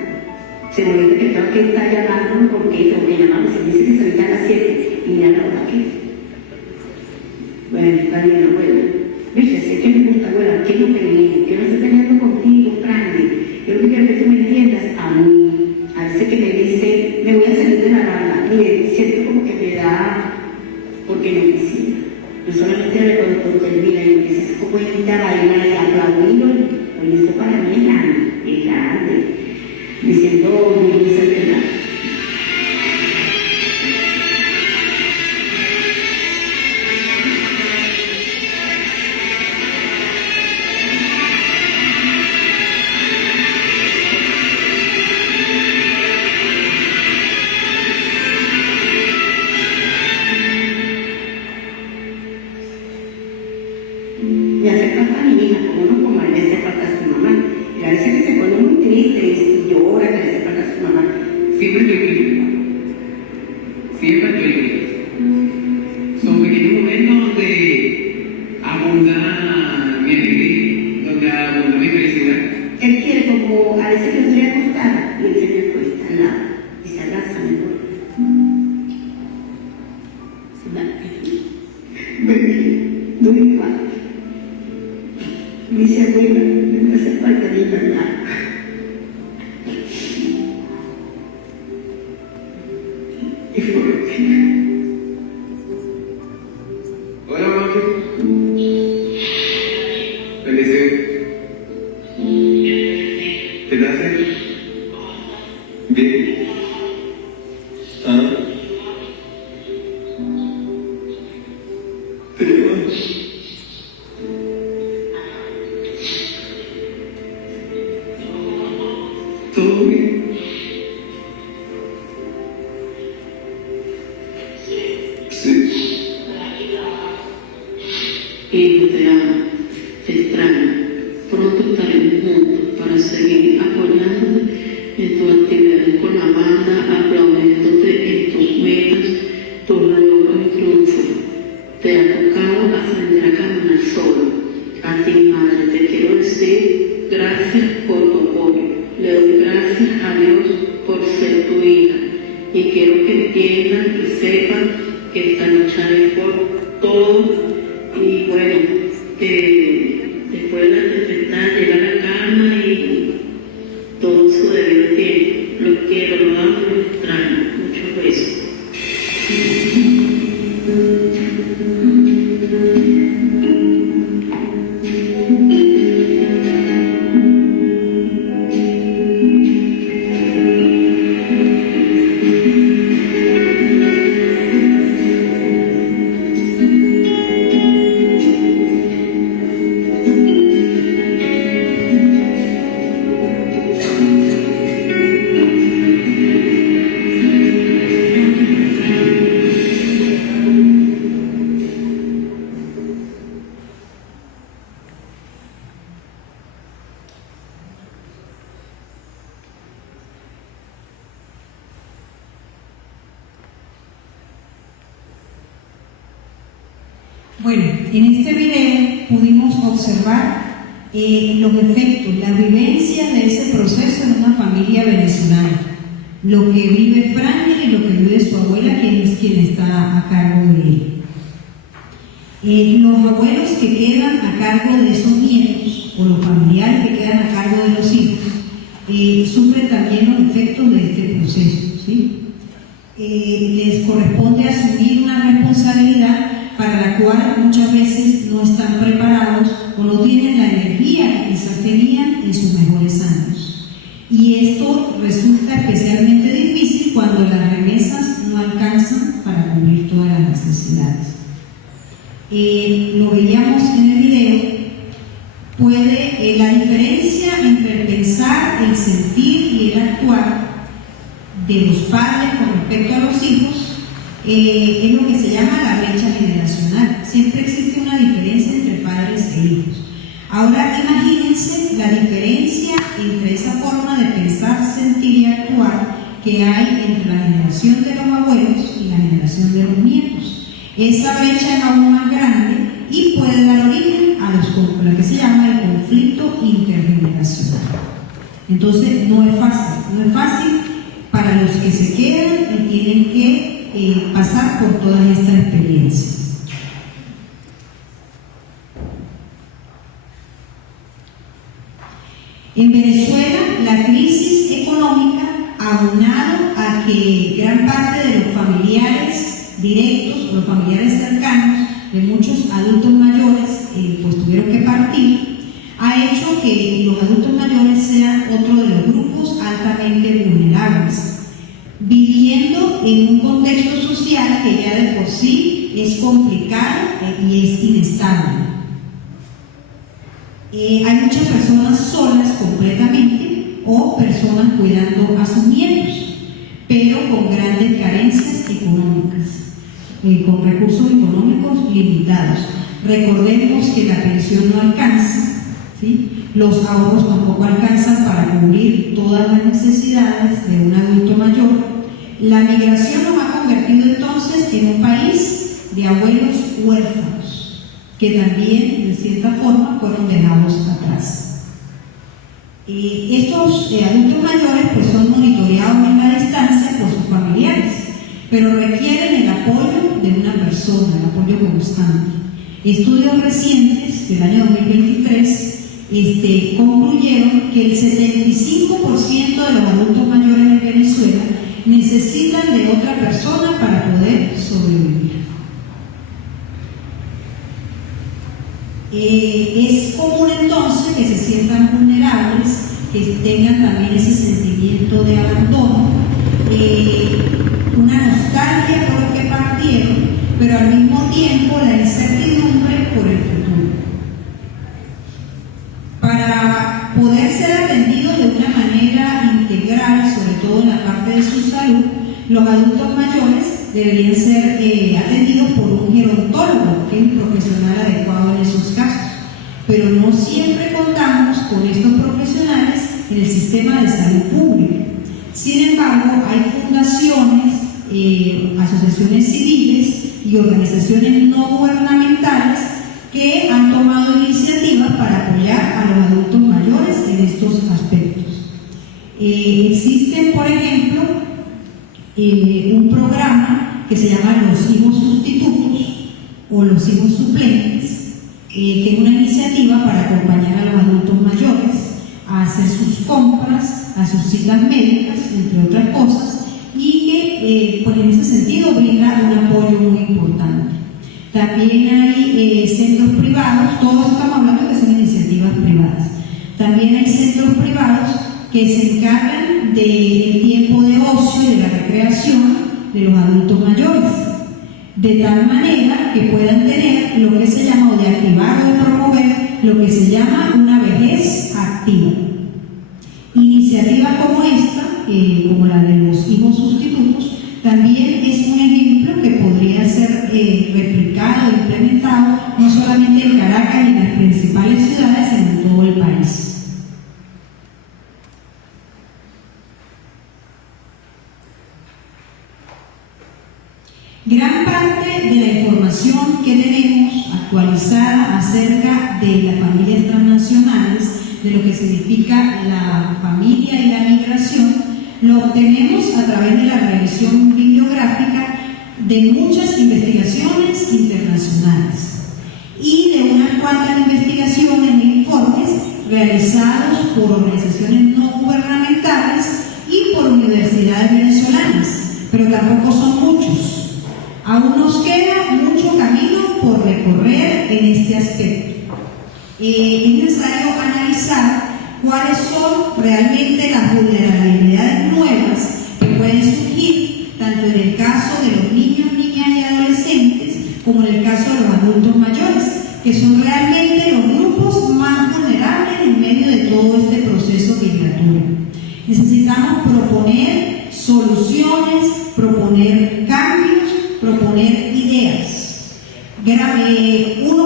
Se molesta que tengo que estar llamándome porque tengo que llamarme. Se dice que se ahorita a las 7 y ya la hora aquí. Bueno, está bien, abuela. Viste, sé que me gusta, abuela, quiero pelear, quiero estar peleando contigo, Franklin. Yo quiero que tú me entiendas a mí. A veces que me dice, me voy a salir de la rama. Mire, siento como que me da, porque no quisiera. Yo solamente cuando termina y empieza a poco a bailar y aplaudirlo, oye, esto para mí es grande. Me siento muy decepcionada. Me hace falta a mi hija, como a él le hace falta a su mamá. Y a veces que se pone muy triste y llora, que le hace falta a su mamá. Siempre estoy triste. Siempre estoy triste. Son pequeños momentos donde abunda mi alegría, donde abunda mi felicidad. Él quiere como, a veces que estoy acostada y él se me acuesta al lado y se abraza mejor. No me igual. Me dice, abuela, me hace falta mi verdad. Y fue lo que... Hola, mamá. Bendición. ¿Qué te hace? Bien. ¿Ah? ¿Te llamas? ¿Todo bien? Sí. Hijo, te amo, te extraño. Pronto estaremos juntos para seguir apoyándote en tus actividades con la banda, aplaudiéndote en tus metas turno de oro y triunfo. Te ha tocado aprender a caminar solo. A ti, madre, te quiero decir gracias por tu apoyo. Le doy gracias a Dios por ser tu hija. Y quiero que entiendan y sepan que esta lucha es por todo. Y bueno, que después de la tempestad llega la calma y todo su debido tiempo. Lo quiero, lo amo, lo extraño. Muchos besos. Bueno, en este video pudimos observar los efectos, la vivencia de ese proceso en una familia venezolana, lo que vive Franklin y lo que vive su abuela, quien es quien está a cargo de él. Los abuelos que quedan a cargo de esos nietos, o los familiares que quedan a cargo de los hijos, sufren también los efectos de este proceso, ¿sí? Les corresponde asumir una responsabilidad para la cual muchas veces no están preparados o no tienen la energía que quizás tenían en sus mejores años. Y esto resulta especialmente difícil cuando las remesas no alcanzan para cubrir todas las necesidades. Lo veíamos en el video, la diferencia entre el pensar, el sentir y el actuar de los padres con respecto a los hijos es lo que se llama la brecha generacional. Siempre existe una diferencia entre padres e hijos. Ahora imagínense la diferencia entre esa forma de pensar, sentir y actuar que hay entre la generación de los abuelos y la generación de los nietos. Esa brecha es aún más grande y puede dar origen a lo que se llama el conflicto intergeneracional. Entonces no es fácil para los que se quedan y tienen que pasar por todas estas experiencias. En Venezuela, la crisis económica, aunado a que gran parte de los familiares directos, los familiares cercanos de muchos adultos mayores, pues tuvieron que partir, ha hecho que los adultos mayores sean otro de los grupos altamente vulnerables, viviendo en un contexto social que ya de por sí es complicado y es inestable. Hay muchas personas solas completamente o personas cuidando a sus nietos, pero con grandes carencias económicas, con recursos económicos limitados. Recordemos que la pensión no alcanza, ¿sí? Los ahorros tampoco alcanzan para cubrir todas las necesidades de un adulto mayor. La migración nos ha convertido entonces en un país de abuelos huérfanos, que también de cierta forma fueron dejados atrás. Estos adultos mayores pues son monitoreados en la distancia por sus familiares, pero requieren el apoyo de una persona, el apoyo constante. Estudios recientes del año 2023 concluyeron que el 75% de los adultos mayores en Venezuela necesitan de otra persona para poder sobrevivir. Es común entonces que se sientan vulnerables, que tengan también ese sentimiento de abandono, una nostalgia por lo que partieron, pero al mismo tiempo la incertidumbre por el futuro. Para poder ser atendidos de una manera integral, sobre todo en la parte de su salud, los adultos mayores deberían ser atendidos por un gerontólogo, que es un profesional adecuado en esos casos. Pero no siempre contamos con estos profesionales en el sistema de salud pública. Sin embargo, hay fundaciones asociaciones civiles y organizaciones no gubernamentales que han tomado iniciativas para apoyar a los adultos mayores en estos aspectos. Existen, por ejemplo, un programa que se llama Los Hijos Sustitutos o Los Hijos Suplentes, que es una iniciativa para acompañar a los adultos mayores a hacer sus compras, a sus citas médicas, entre otras cosas, y que pues en ese sentido brinda un apoyo muy importante. También hay centros privados, todos estamos hablando que son iniciativas privadas. También hay centros privados que se encargan del tiempo de ocio y de la recreación de los adultos mayores, de tal manera que puedan tener lo que se llama, o de activar o de promover, lo que se llama una vejez activa. Iniciativas como esta, como la de los hijos sustitutos, también es un ejemplo que podría ser replicado e implementado no solamente en Caracas y en las principales ciudades, sino en todo el país. Gran parte de la información que tenemos actualizada acerca de las familias transnacionales, de lo que significa la familia y la migración, lo obtenemos a través de la revisión bibliográfica de muchas investigaciones internacionales y de unas cuantas investigaciones e informes realizados por organizaciones no gubernamentales y por universidades venezolanas, pero tampoco son muchos. Aún nos queda mucho camino por recorrer en este aspecto. Es necesario analizar cuáles son realmente las vulnerabilidades nuevas que pueden surgir, tanto en el caso de los niños, niñas y adolescentes, como en el caso de los adultos mayores, que son realmente los grupos más vulnerables en medio de todo este proceso migratorio. Necesitamos proponer soluciones, proponer cambios, proponer ideas.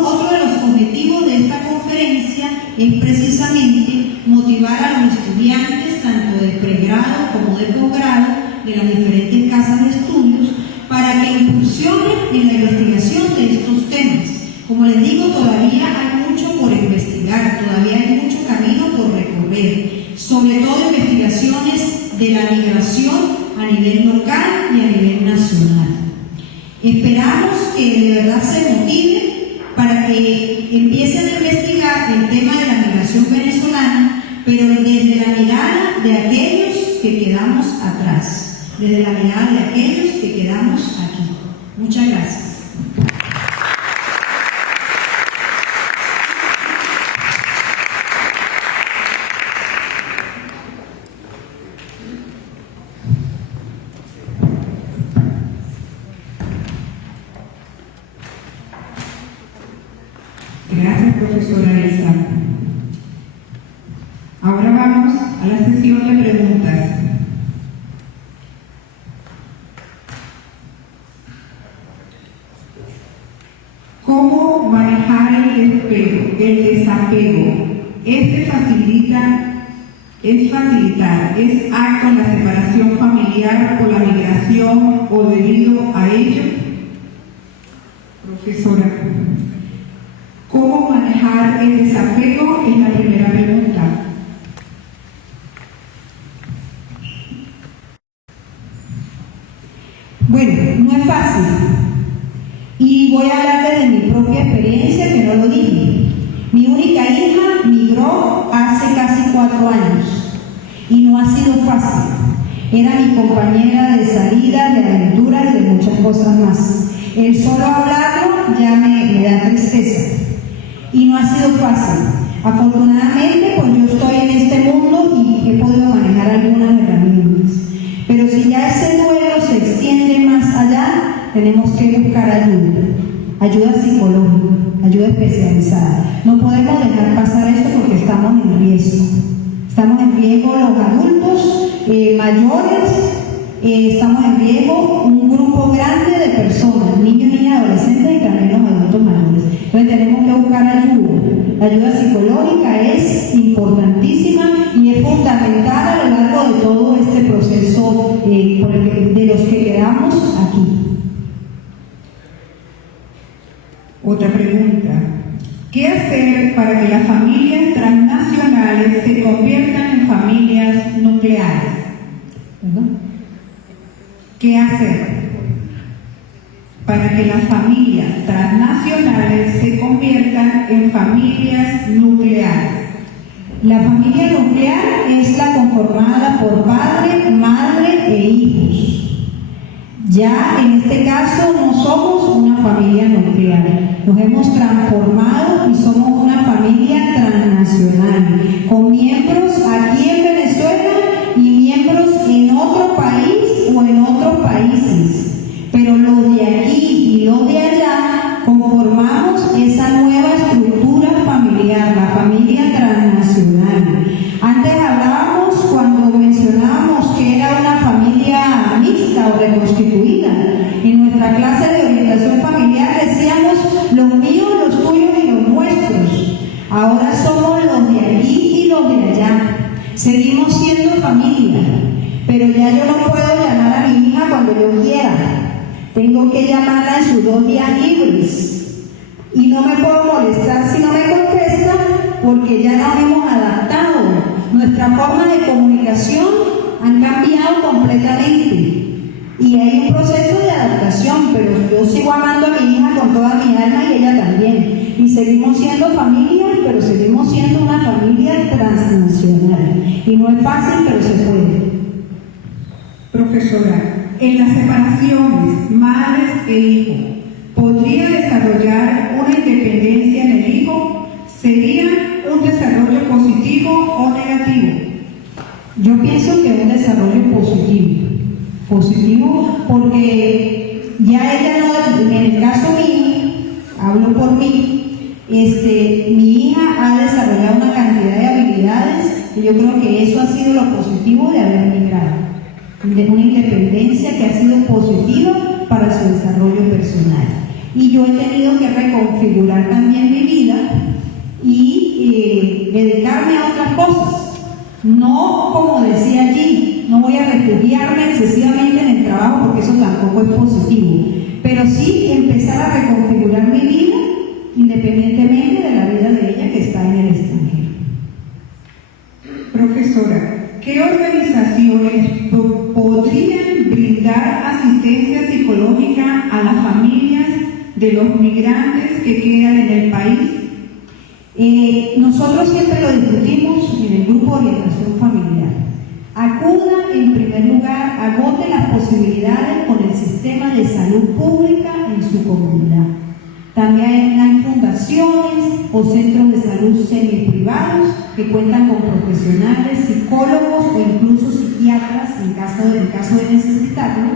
Otro de los objetivos de esta conferencia es precisamente motivar a los estudiantes, tanto de pregrado como de posgrado, de las diferentes casas de estudios, para que incursionen en la investigación de estos temas. Como les digo, todavía hay mucho por investigar, todavía hay mucho camino por recorrer, sobre todo investigaciones de la migración a nivel local y a nivel nacional. Esperamos que de verdad se motiven para que empiecen a investigar el tema de la migración venezolana, pero desde la mirada de aquellos que quedamos atrás, desde la mirada de aquellos que quedamos aquí. Muchas gracias. Gracias, profesora Elsa. Ahora vamos a la sesión de preguntas. ¿Cómo manejar el desapego? Es facilitar, es acto en la separación familiar por la migración o debido a ello. Profesora, ¿cómo manejar el desapego? Es la primera pregunta. Bueno, no es fácil. Y voy a hablar desde mi propia experiencia, que no lo dije. Mi única hija migró hace casi 4 años y no ha sido fácil. Era mi compañera de salida, de aventuras y de muchas cosas más. El solo hablarlo ya me da tristeza. Y no ha sido fácil. Afortunadamente, pues yo estoy en este mundo y he podido manejar algunas herramientas. Pero si ya ese duelo se extiende más allá, tenemos que buscar ayuda psicológica, ayuda especializada. No podemos dejar pasar esto porque estamos en riesgo. Estamos en riesgo los adultos mayores, estamos en riesgo un grupo grande de personas, niños, niñas, adolescentes y también los adultos mayores. Entonces tenemos que buscar ayuda. La ayuda psicológica es importantísima y es fundamental a lo largo de todo este proceso de los que quedamos Otra pregunta. ¿Qué hacer para que las familias transnacionales se conviertan en familias nucleares? ¿Verdad? ¿Qué hacer para que las familias transnacionales se conviertan en familias nucleares? La familia nuclear es la conformada por padre, madre e hijos. Ya en este caso no somos una familia nuclear, nos hemos transformado y somos una familia transnacional, con miembros aquí en Venezuela y miembros en otro país o en otros países. Pero los de aquí y los de allá conformamos esa nueva estructura familiar, la familia transnacional. Antes hablábamos, cuando mencionábamos que era una familia mixta o reconstituida, en nuestra clase de orientación familiar decíamos los míos, los tuyos y los nuestros. Ahora somos los de aquí y los de allá. Seguimos siendo familia, pero ya yo no puedo llamar a mi hija cuando yo quiera. Tengo que llamarla en sus 2 días libres. Y no me puedo molestar si no me contesta, porque ya nos hemos adaptado. Nuestra forma de comunicación han cambiado completamente. Y hay un proceso de adaptación, pero yo sigo amando a mi hija con toda mi alma y ella también. Y seguimos siendo familia, pero seguimos siendo una familia transnacional. Y no es fácil, pero se puede. Profesora, en las separaciones, madres e hijos, ¿podría desarrollar una independencia en el hijo? ¿Sería un desarrollo positivo o negativo? Yo pienso que un desarrollo positivo. Positivo porque ya ella no, en el caso mío, hablo por mí, mi hija ha desarrollado una cantidad de habilidades y yo creo que eso ha sido lo positivo de haber migrado. De una independencia que ha sido positiva para su desarrollo personal. Y yo he tenido que reconfigurar también mi vida y dedicarme a otras cosas. No, como decía allí, no voy a refugiarme excesivamente en el trabajo porque eso tampoco es positivo, pero sí empezar a reconfigurar mi vida independientemente de la vida de ella que está en el extranjero. Profesora, ¿qué organizaciones podrían brindar asistencia psicológica a las familias de los migrantes que quedan en el país? Nosotros siempre lo discutimos en el grupo de orientación familiar. Acuda en primer lugar, agote las posibilidades con el sistema de salud pública en su comunidad. También hay fundaciones o centros de salud semiprivados que cuentan con profesionales, psicólogos o incluso psiquiatras en caso de necesitarlo,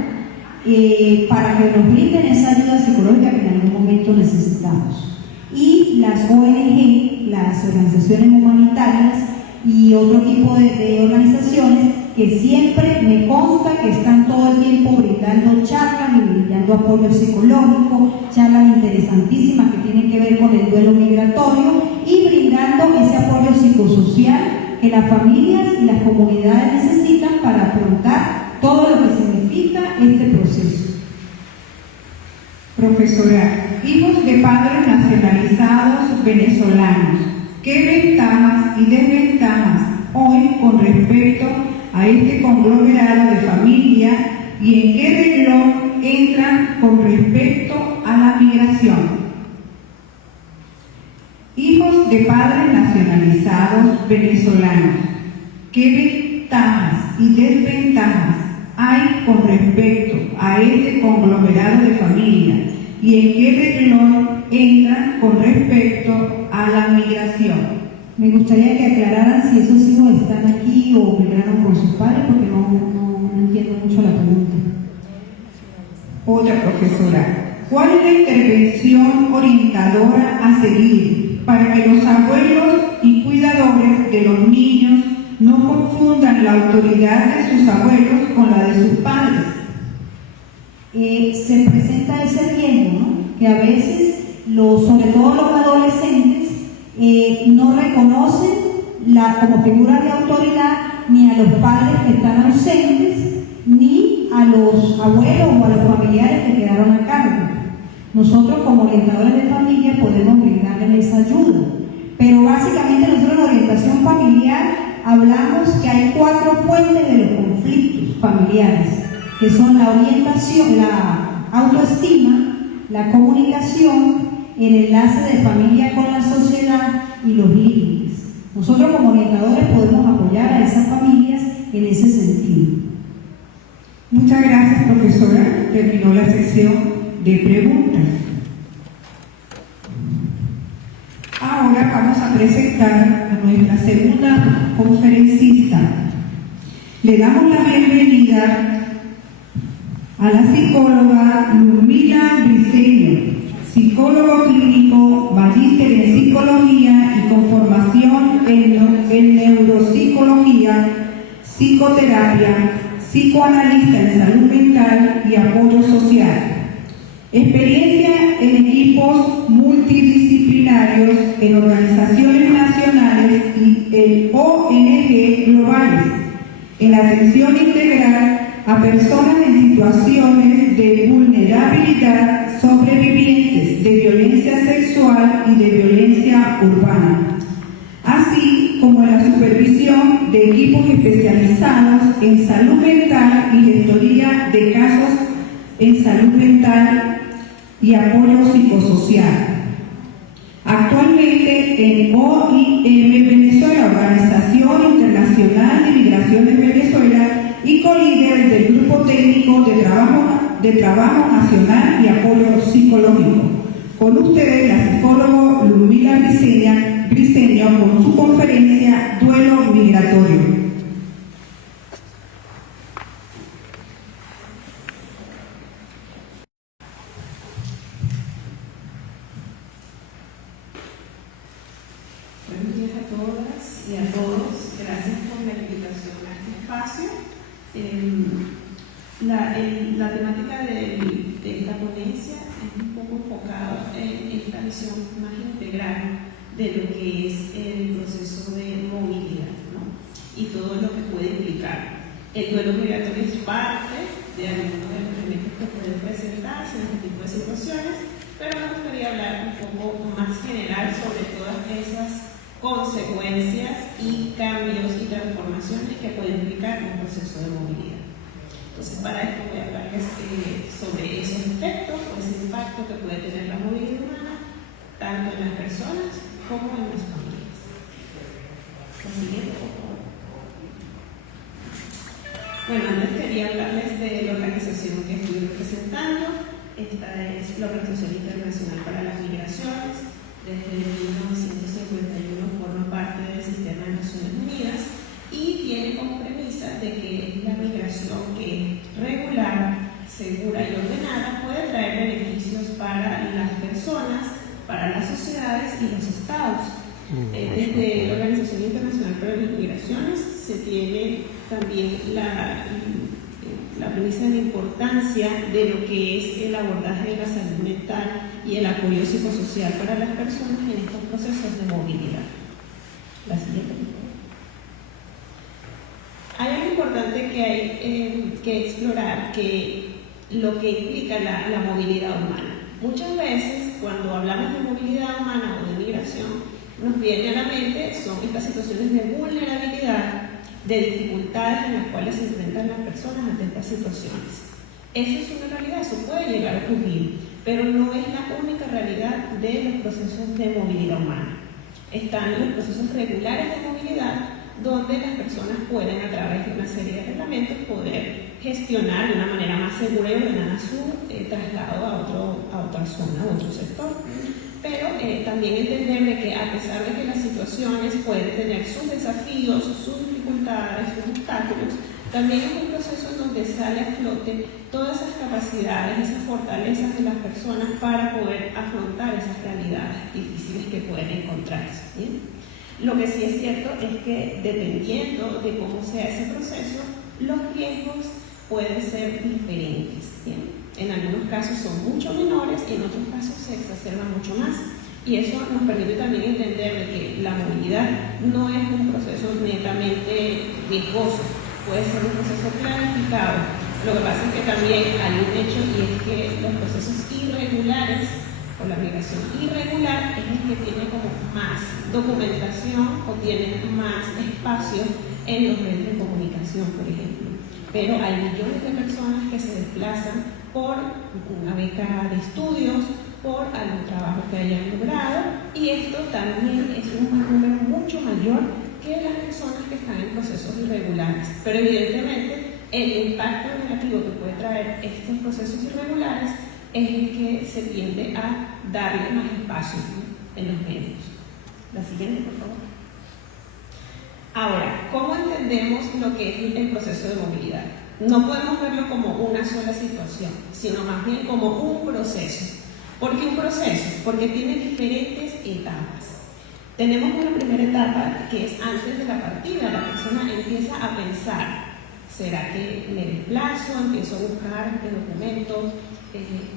para que nos brinden esa ayuda psicológica que en algún momento necesitamos. Y las ONG, las organizaciones humanitarias y otro tipo de organizaciones que siempre me consta que están todo el tiempo brindando charlas y brindando apoyo psicológico, charlas interesantísimas que tienen que ver con el duelo migratorio y brindando ese apoyo psicosocial que las familias y las comunidades necesitan para afrontar todo lo que significa este proceso. Profesora, hijos de padres nacionalizados venezolanos, ¿qué ventajas y desventajas hoy con respecto a este conglomerado de familia y en qué renglón entran con respecto a la migración? Hijos de padres nacionalizados venezolanos, ¿qué ventajas y desventajas hay con respecto a este conglomerado de familia y en qué renglón entran con respecto a la migración? Me gustaría que aclararan si esos hijos están aquí o migraron con sus padres, porque no entiendo mucho la pregunta. Otra profesora, ¿cuál es la intervención orientadora a seguir para que los abuelos y cuidadores de los niños no confundan la autoridad de sus abuelos con la de sus padres? Se presenta ese riesgo, ¿no? Que a veces, sobre todo los adolescentes, no reconocen como figura de autoridad ni a los padres que están ausentes, ni a los abuelos o a los familiares que quedaron a cargo. Nosotros como orientadores de familia podemos brindarles esa ayuda, pero básicamente nosotros en orientación familiar hablamos que hay 4 fuentes de los conflictos familiares, que son la orientación, la autoestima, la comunicación, el enlace de familia con la sociedad y los límites. Nosotros como orientadores podemos apoyar a esas familias en ese sentido. Muchas gracias, profesora. Terminó la sección de preguntas. Ahora vamos a presentar a nuestra segunda conferencista. Le damos la bienvenida a la psicóloga Ludmila Briceño, psicólogo clínico, magíster en psicología y con formación en neuropsicología, psicoterapia, psicoanalista en salud mental y apoyo social. Experiencia en equipos multidisciplinarios en organizaciones nacionales y en ONG globales, en atención integral a personas en situaciones de vulnerabilidad sobrevivientes de violencia sexual y de violencia urbana, así como en la supervisión de equipos especializados en salud mental y gestoría de casos en salud mental y apoyo psicosocial. Actualmente en OIM Venezuela, Organización Internacional de Migraciones Venezuela, y colíder del Grupo Técnico de Trabajo Nacional y Apoyo Psicológico. Con ustedes, la psicóloga Ludmila Briceño con su conferencia Duelo Migratorio. Buenos días a todas y a todos. Gracias por la invitación a este espacio. La temática de esta ponencia es un poco enfocada en esta visión más integral de lo que es el proceso de movilidad, ¿no? Y todo lo que puede implicar. El duelo migratorio es parte de algunos de los elementos que pueden presentarse en este tipo de situaciones, pero me gustaría hablar un poco más general sobre todas esas consecuencias y cambios y transformaciones que puede implicar un proceso de movilidad. Entonces, para esto voy a hablarles sobre esos efectos o ese impacto que puede tener la movilidad humana, tanto en las personas como en las familias. Lo siguiente, por favor. Bueno, antes quería hablarles de la organización que estoy representando. Esta es la Organización Internacional para las Migraciones. Desde 1951 forma parte del sistema de Naciones Unidas y tiene como premisa de que la migración que es regular, segura y ordenada puede traer beneficios para las personas, para las sociedades y los estados. Desde la Organización Internacional para las Migraciones se tiene también la premisa de la importancia de lo que es el abordaje de la salud mental y el apoyo psicosocial para las personas en estos procesos de movilidad. La siguiente. Hay algo importante que hay que explorar, que lo que implica la movilidad humana. Muchas veces, cuando hablamos de movilidad humana o de migración, nos viene a la mente son estas situaciones de vulnerabilidad, de dificultades en las cuales se enfrentan las personas ante estas situaciones. Eso es una realidad, eso puede llegar a ocurrir, pero no es la única realidad de los procesos de movilidad humana. Están los procesos regulares de movilidad, donde las personas pueden, a través de una serie de reglamentos, poder gestionar de una manera más segura y ordenada su traslado a otra zona, a otro sector. Pero también entender de que a pesar de que las situaciones pueden tener sus desafíos, sus dificultades, sus obstáculos, también es un proceso en donde sale a flote todas esas capacidades, esas fortalezas de las personas para poder afrontar esas realidades difíciles que pueden encontrarse. ¿Bien? Lo que sí es cierto es que dependiendo de cómo sea ese proceso, los riesgos pueden ser diferentes. ¿Bien? En algunos casos son mucho menores y en otros casos se exacerban mucho más. Y eso nos permite también entender de que la movilidad no es un proceso netamente riesgoso, puede ser un proceso planificado. Lo que pasa es que también hay un hecho y es que los procesos irregulares irregulares o la migración irregular es el que tiene como más documentación o tiene más espacio en los medios de comunicación, por ejemplo. Pero hay millones de personas que se desplazan por una beca de estudios, por algún trabajo que hayan logrado, y esto también es un número mucho mayor que las personas que están en procesos irregulares. Pero evidentemente el impacto negativo que puede traer estos procesos irregulares es el que se tiende a darle más espacio, ¿no?, en los medios. La siguiente, por favor. Ahora, ¿cómo entendemos lo que es el proceso de movilidad? No podemos verlo como una sola situación, sino más bien como un proceso. ¿Por qué un proceso? Porque tiene diferentes etapas. Tenemos una primera etapa que es antes de la partida. La persona empieza a pensar: ¿será que me desplazo? Empiezo a buscar documentos,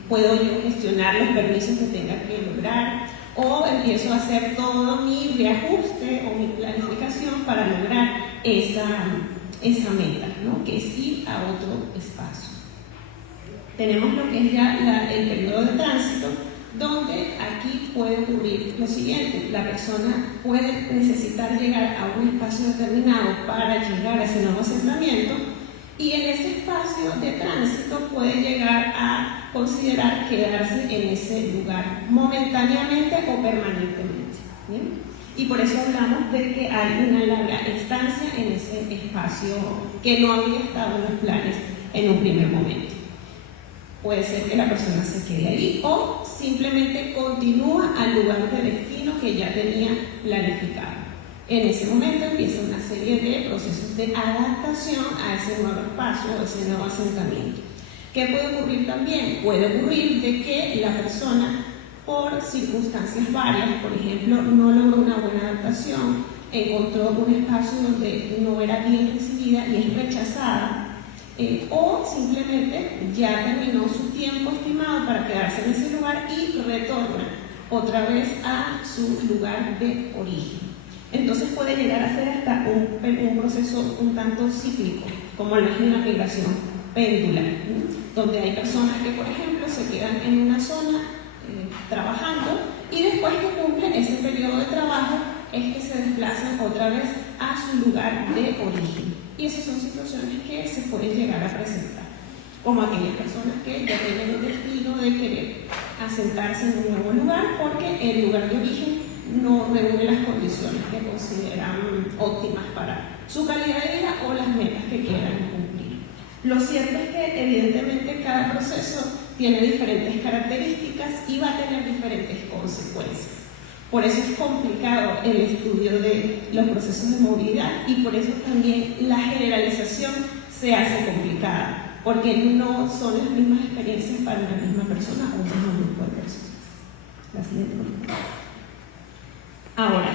puedo yo gestionar los permisos que tenga que lograr, o empiezo a hacer todo mi reajuste o mi planificación para lograr esa meta, ¿no?, que es ir a otro espacio. Tenemos lo que es ya el periodo de tránsito, donde aquí puede ocurrir lo siguiente: la persona puede necesitar llegar a un espacio determinado para llegar a ese nuevo asentamiento, y en ese espacio de tránsito puede llegar a considerar quedarse en ese lugar momentáneamente o permanentemente, ¿bien? Y por eso hablamos de que hay una larga estancia en ese espacio que no había estado en los planes en un primer momento. Puede ser que la persona se quede ahí o simplemente continúa al lugar de destino que ya tenía planificado. En ese momento empieza una serie de procesos de adaptación a ese nuevo espacio, a ese nuevo asentamiento. ¿Qué puede ocurrir también? Puede ocurrir de que la persona, por circunstancias varias, por ejemplo, no logró una buena adaptación, encontró un espacio donde no era bien recibida y es rechazada, o simplemente ya terminó su tiempo estimado para quedarse en ese lugar y retorna otra vez a su lugar de origen. Entonces puede llegar a ser hasta un proceso un tanto cíclico, como lo es una migración pendular, ¿no?, donde hay personas que, por ejemplo, se quedan en una zona trabajando y después que cumplen ese periodo de trabajo es que se desplazan otra vez a su lugar de origen. Y esas son situaciones que se pueden llegar a presentar, como aquellas personas que ya tienen el destino de querer asentarse en un nuevo lugar porque el lugar de origen no reúne las condiciones que consideran óptimas para su calidad de vida o las metas que quieran cumplir. Lo cierto es que evidentemente cada proceso tiene diferentes características y va a tener diferentes consecuencias. Por eso es complicado el estudio de los procesos de movilidad y por eso también la generalización se hace complicada, porque no son las mismas experiencias para una misma persona o un mismo grupo de personas. La siguiente, por favor. Ahora,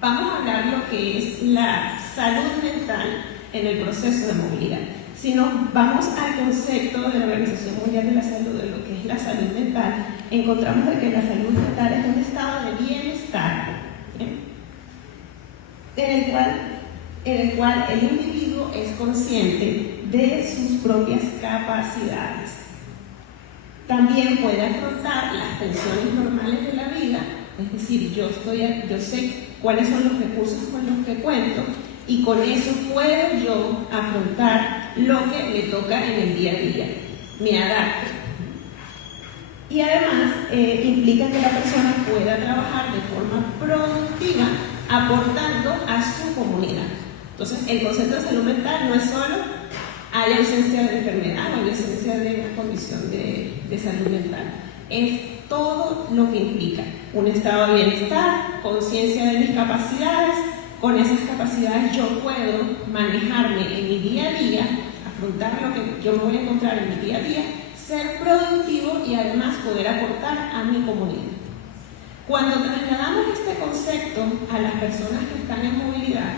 vamos a hablar lo que es la salud mental en el proceso de movilidad. Si nos vamos al concepto de la Organización Mundial de la Salud, de lo que es la salud mental, encontramos de que la salud mental es un estado de bienestar, en el cual el individuo es consciente de sus propias capacidades. También puede afrontar las tensiones normales de la vida, es decir, yo sé cuáles son los recursos con los que cuento y con eso puedo yo afrontar lo que me toca en el día a día, me adapto. Y además implica que la persona pueda trabajar de forma productiva aportando a su comunidad. Entonces, el concepto de salud mental no es solo hay ausencia de enfermedad o hay ausencia de una condición de salud mental. Es todo lo que implica un estado de bienestar, conciencia de mis capacidades. Con esas capacidades yo puedo manejarme en mi día a día, afrontar lo que yo me voy a encontrar en mi día a día, ser productivo y además poder aportar a mi comunidad. Cuando trasladamos este concepto a las personas que están en movilidad,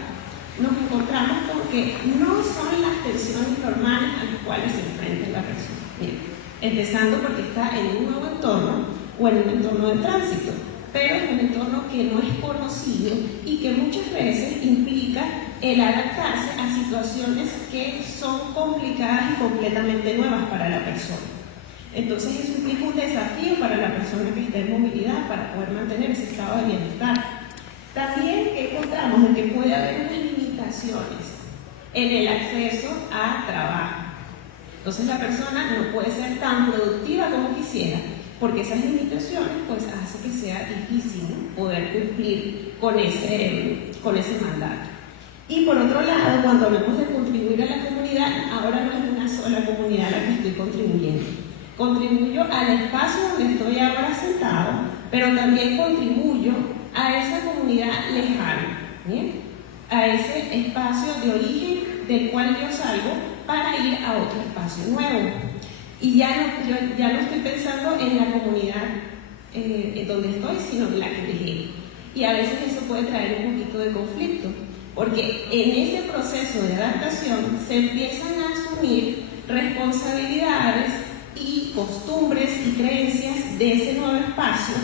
nos encontramos con que no son las tensiones normales a las cuales se enfrenta la persona. Bien, empezando porque está en un nuevo entorno o en un entorno de tránsito, pero es un entorno que no es conocido y que muchas veces implica el adaptarse a situaciones que son complicadas y completamente nuevas para la persona. Entonces eso implica un desafío para la persona que está en movilidad para poder mantener ese estado de bienestar. También encontramos de que puede haber unas limitaciones en el acceso a trabajo. Entonces la persona no puede ser tan productiva como quisiera, porque esas limitaciones pues hace que sea difícil, ¿no?, poder cumplir con ese mandato. Y por otro lado, cuando hablamos de contribuir a la comunidad, ahora no es una sola comunidad a la que estoy contribuyendo. Contribuyo al espacio donde estoy ahora sentado, pero también contribuyo a esa comunidad lejana, ¿bien?, a ese espacio de origen del cual yo salgo para ir a otro espacio nuevo. Y yo ya no estoy pensando en la comunidad donde estoy, sino en la que dejé. Y a veces eso puede traer un poquito de conflicto, porque en ese proceso de adaptación se empiezan a asumir responsabilidades y costumbres y creencias de ese nuevo espacio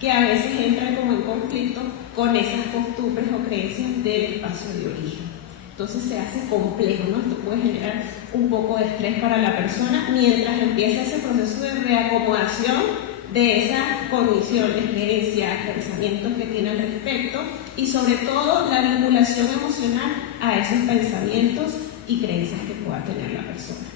que a veces entran como en conflicto con esas costumbres o creencias del espacio de origen. Entonces se hace complejo, ¿no? Esto puede generar un poco de estrés para la persona mientras empieza ese proceso de reacomodación de esas cogniciones, creencias, pensamientos que tiene al respecto y sobre todo la vinculación emocional a esos pensamientos y creencias que pueda tener la persona.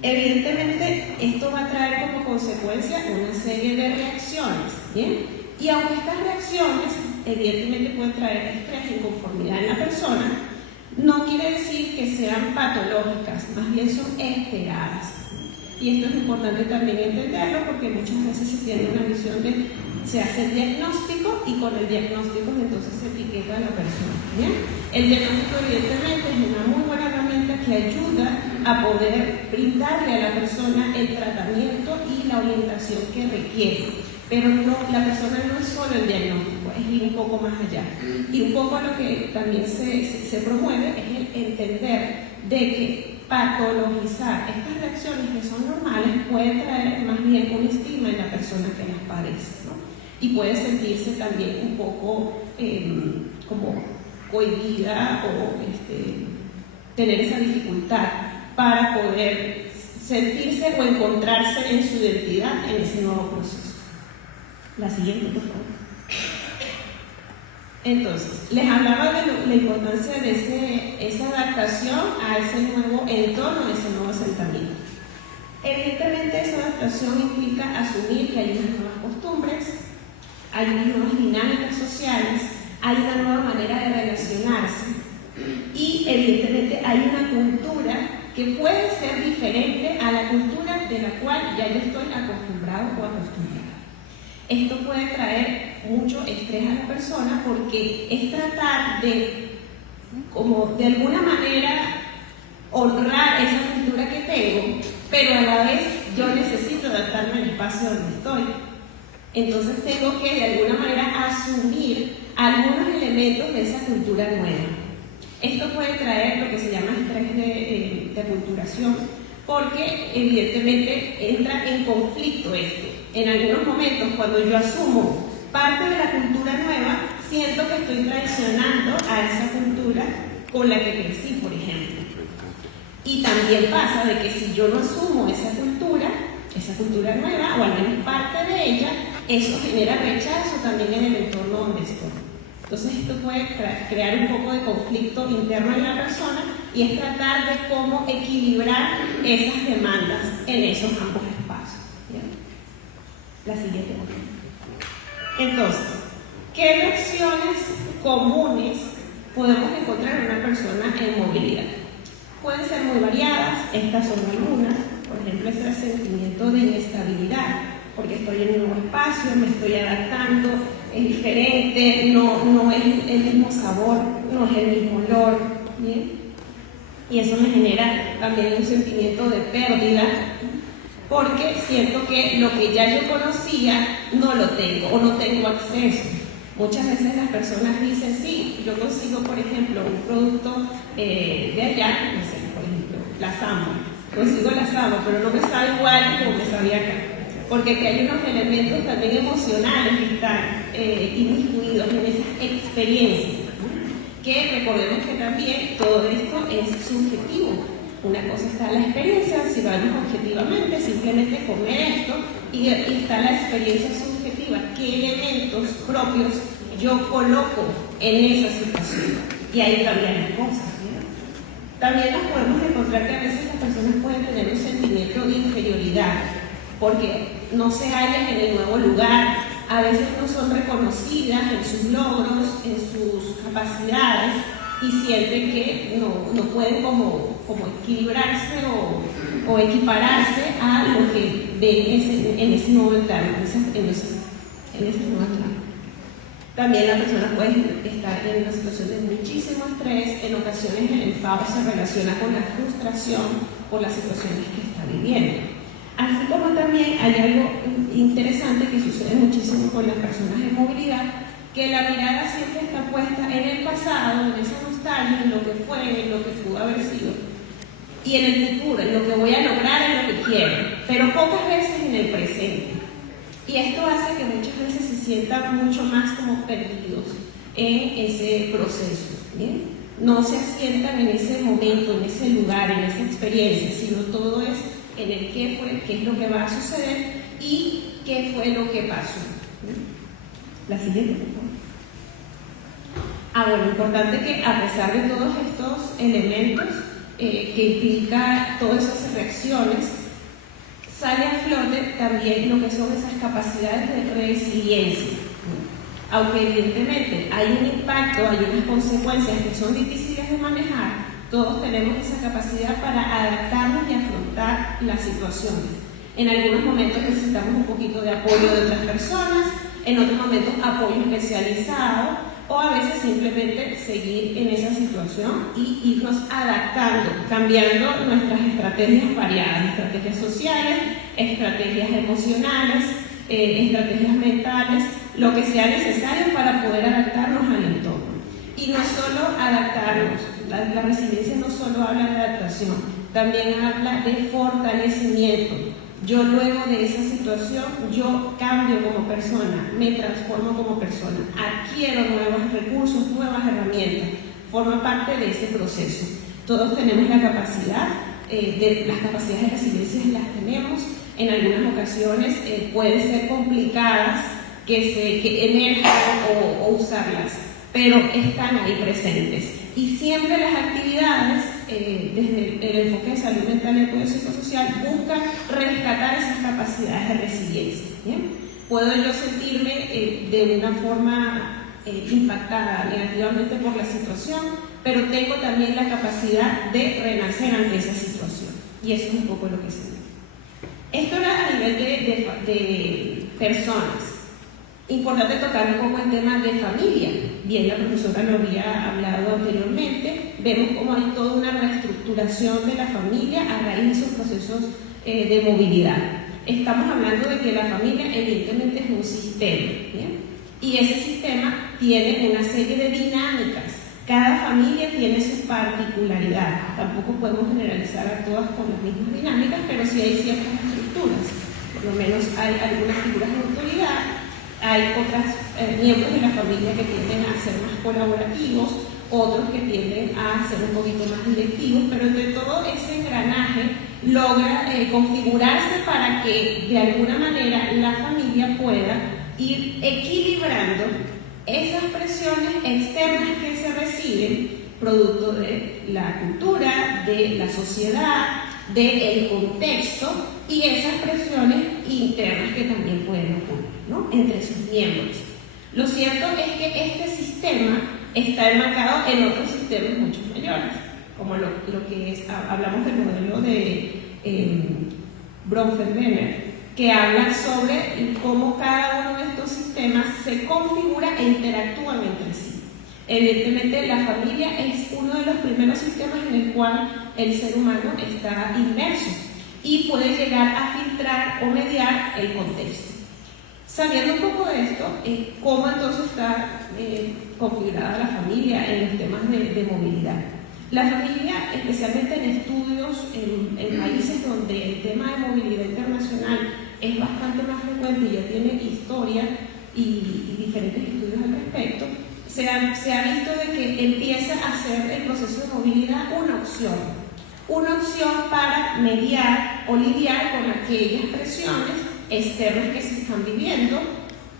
Evidentemente, esto va a traer como consecuencia una serie de reacciones, ¿bien? Y aunque estas reacciones evidentemente pueden traer estrés e inconformidad en la persona, no quiere decir que sean patológicas, más bien son esperadas. Y esto es importante también entenderlo porque muchas veces se tiene una visión de se hace el diagnóstico y con el diagnóstico entonces se etiqueta a la persona, ¿bien? El diagnóstico evidentemente es una muy buena herramienta que ayuda a poder brindarle a la persona el tratamiento y la orientación que requiere. Pero no, la persona no es solo el diagnóstico, es ir un poco más allá. Y un poco lo que también se promueve es el entender de que patologizar estas reacciones que son normales puede traer más bien un estigma en la persona que las padece, ¿no? Y puede sentirse también un poco como cohibida o tener esa dificultad para poder sentirse o encontrarse en su identidad en ese nuevo proceso. La siguiente, por favor. Entonces, les hablaba de la importancia de esa adaptación a ese nuevo entorno, a ese nuevo asentamiento. Evidentemente, esa adaptación implica asumir que hay unas nuevas costumbres, hay unas nuevas dinámicas sociales, hay una nueva manera de relacionarse y, evidentemente, hay una cultura que puede ser diferente a la cultura de la cual ya yo estoy acostumbrado o acostumbrada. Esto puede traer mucho estrés a la persona porque es tratar de, como de alguna manera, honrar esa cultura que tengo, pero a la vez yo necesito adaptarme al espacio donde estoy. Entonces tengo que de alguna manera asumir algunos elementos de esa cultura nueva. Esto puede traer lo que se llama estrés de aculturación, porque evidentemente entra en conflicto esto. En algunos momentos, cuando yo asumo parte de la cultura nueva, siento que estoy traicionando a esa cultura con la que crecí, por ejemplo. Y también pasa de que si yo no asumo esa cultura nueva, o al menos parte de ella, eso genera rechazo también en el entorno donde estoy. Entonces esto puede crear un poco de conflicto interno en la persona y es tratar de cómo equilibrar esas demandas en esos ambos espacios. ¿Bien? La siguiente. Entonces, ¿qué reacciones comunes podemos encontrar en una persona en movilidad? Pueden ser muy variadas, estas son algunas. Por ejemplo, ese sentimiento de inestabilidad, porque estoy en un nuevo espacio, me estoy adaptando, es diferente, no es el mismo sabor, no es el mismo olor, ¿bien? Y eso me genera también un sentimiento de pérdida, porque siento que lo que ya yo conocía no lo tengo o no tengo acceso. Muchas veces las personas dicen, sí, yo consigo, por ejemplo, un producto de allá, no sé, por ejemplo, la samba. Consigo la samba, pero no me sabe igual como me sabía acá. Porque aquí hay unos elementos también emocionales que están inmiscuidos en esas experiencias, ¿no? Que recordemos que también todo esto es subjetivo. Una cosa está la experiencia, si lo vemos objetivamente, simplemente comer esto, y está la experiencia subjetiva perspectiva, qué elementos propios yo coloco en esa situación. Y ahí cambian las cosas, ¿no? También nos podemos encontrar que a veces las personas pueden tener un sentimiento de inferioridad porque no se hallan en el nuevo lugar, a veces no son reconocidas en sus logros, en sus capacidades, y sienten que no pueden como equilibrarse o equipararse a lo que ven en ese nuevo entorno, en ese nuevo entorno. También la persona puede estar en una situación de muchísimo estrés, en ocasiones el enfado se relaciona con la frustración por las situaciones que está viviendo. Así como también hay algo interesante que sucede muchísimo con las personas en movilidad, que la mirada siempre está puesta en el pasado, en esa nostalgia, en lo que fue, en lo que pudo haber sido, y en el futuro, en lo que voy a lograr, en lo que quiero, pero pocas veces en el presente. Y esto hace que muchas veces se sientan mucho más como perdidos en ese proceso, ¿bien? No se asientan en ese momento, en ese lugar, en esa experiencia, sino todo es en el qué fue, qué es lo que va a suceder y qué fue lo que pasó. La siguiente, por favor. Bueno, importante que a pesar de todos estos elementos que implica todas esas reacciones, sale a flote también lo que son esas capacidades de resiliencia. Aunque evidentemente hay un impacto, hay unas consecuencias que son difíciles de manejar, todos tenemos esa capacidad para adaptarnos y afrontar las situaciones. En algunos momentos necesitamos un poquito de apoyo de otras personas, en otros momentos apoyo especializado, o a veces simplemente seguir en esa situación y irnos adaptando, cambiando nuestras estrategias variadas, estrategias sociales, estrategias emocionales, estrategias mentales, lo que sea necesario para poder adaptarnos al entorno. Y no solo adaptarnos, la resiliencia no solo habla de adaptación, también habla de fortalecimiento. Yo luego de esa situación, yo cambio como persona, me transformo como persona, adquiero nuevos recursos, nuevas herramientas, forma parte de ese proceso. Todos tenemos la capacidad, las capacidades de resiliencia las tenemos, en algunas ocasiones pueden ser complicadas que emerjan o usarlas, pero están ahí presentes. Y siempre las actividades, desde el enfoque de salud mental y apoyo psicosocial, buscan rescatar esas capacidades de resiliencia. ¿Bien? Puedo yo sentirme de una forma impactada negativamente por la situación, pero tengo también la capacidad de renacer ante esa situación. Y eso es un poco lo que se ve. Esto era a nivel de personas. Importante tocar un poco el tema de familia. Bien, la profesora lo había hablado anteriormente. Vemos cómo hay toda una reestructuración de la familia a raíz de esos procesos de movilidad. Estamos hablando de que la familia evidentemente es un sistema, ¿bien? Y ese sistema tiene una serie de dinámicas. Cada familia tiene su particularidad. Tampoco podemos generalizar a todas con las mismas dinámicas, pero sí hay ciertas estructuras. Por lo menos hay algunas figuras de autoridad. Hay otros miembros de la familia que tienden a ser más colaborativos, otros que tienden a ser un poquito más directivos, pero entre todo ese engranaje logra configurarse para que de alguna manera la familia pueda ir equilibrando esas presiones externas que se reciben, producto de la cultura, de la sociedad, del contexto, y esas presiones internas que también pueden ocurrir, ¿no?, entre sus miembros. Lo cierto es que este sistema está enmarcado en otros sistemas mucho mayores, como lo que es, hablamos del modelo de Bronfenbrenner, que habla sobre cómo cada uno de estos sistemas se configura e interactúan entre sí. Evidentemente, la familia es uno de los primeros sistemas en el cual el ser humano está inmerso y puede llegar a filtrar o mediar el contexto. Sabiendo un poco de esto, ¿cómo entonces está configurada la familia en los temas de movilidad? La familia, especialmente en estudios en países donde el tema de movilidad internacional es bastante más frecuente y ya tiene historia y diferentes estudios al respecto, se ha visto de que empieza a ser el proceso de movilidad una opción para mediar o lidiar con aquellas presiones externas que se están viviendo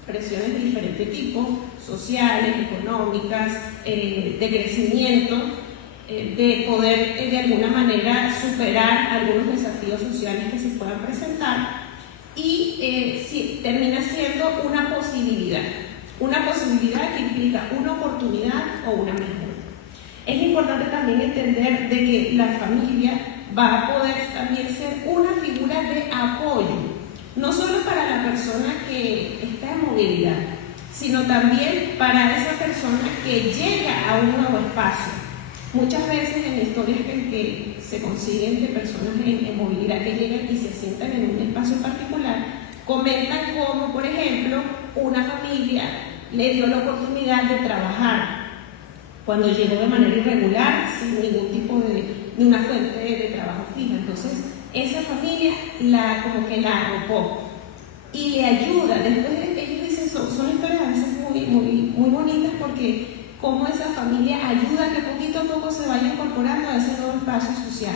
presiones de diferente tipo, sociales, económicas, de crecimiento, de poder de alguna manera superar algunos desafíos sociales que se puedan presentar, y sí, termina siendo una posibilidad que implica una oportunidad o una mejora. Es importante también entender de que la familia va a poder también ser una figura de apoyo, no solo para la persona que está en movilidad, sino también para esa persona que llega a un nuevo espacio. Muchas veces en historias que se consiguen de personas en movilidad que llegan y se sientan en un espacio particular, comentan cómo, por ejemplo, una familia le dio la oportunidad de trabajar cuando llegó de manera irregular, sin ningún tipo de una fuente de trabajo fija. Entonces, esa familia como que la arropó y le ayuda. Después ellos dicen, son historias a veces muy bonitas, porque cómo esa familia ayuda a que poquito a poco se vaya incorporando a ese nuevo espacio social,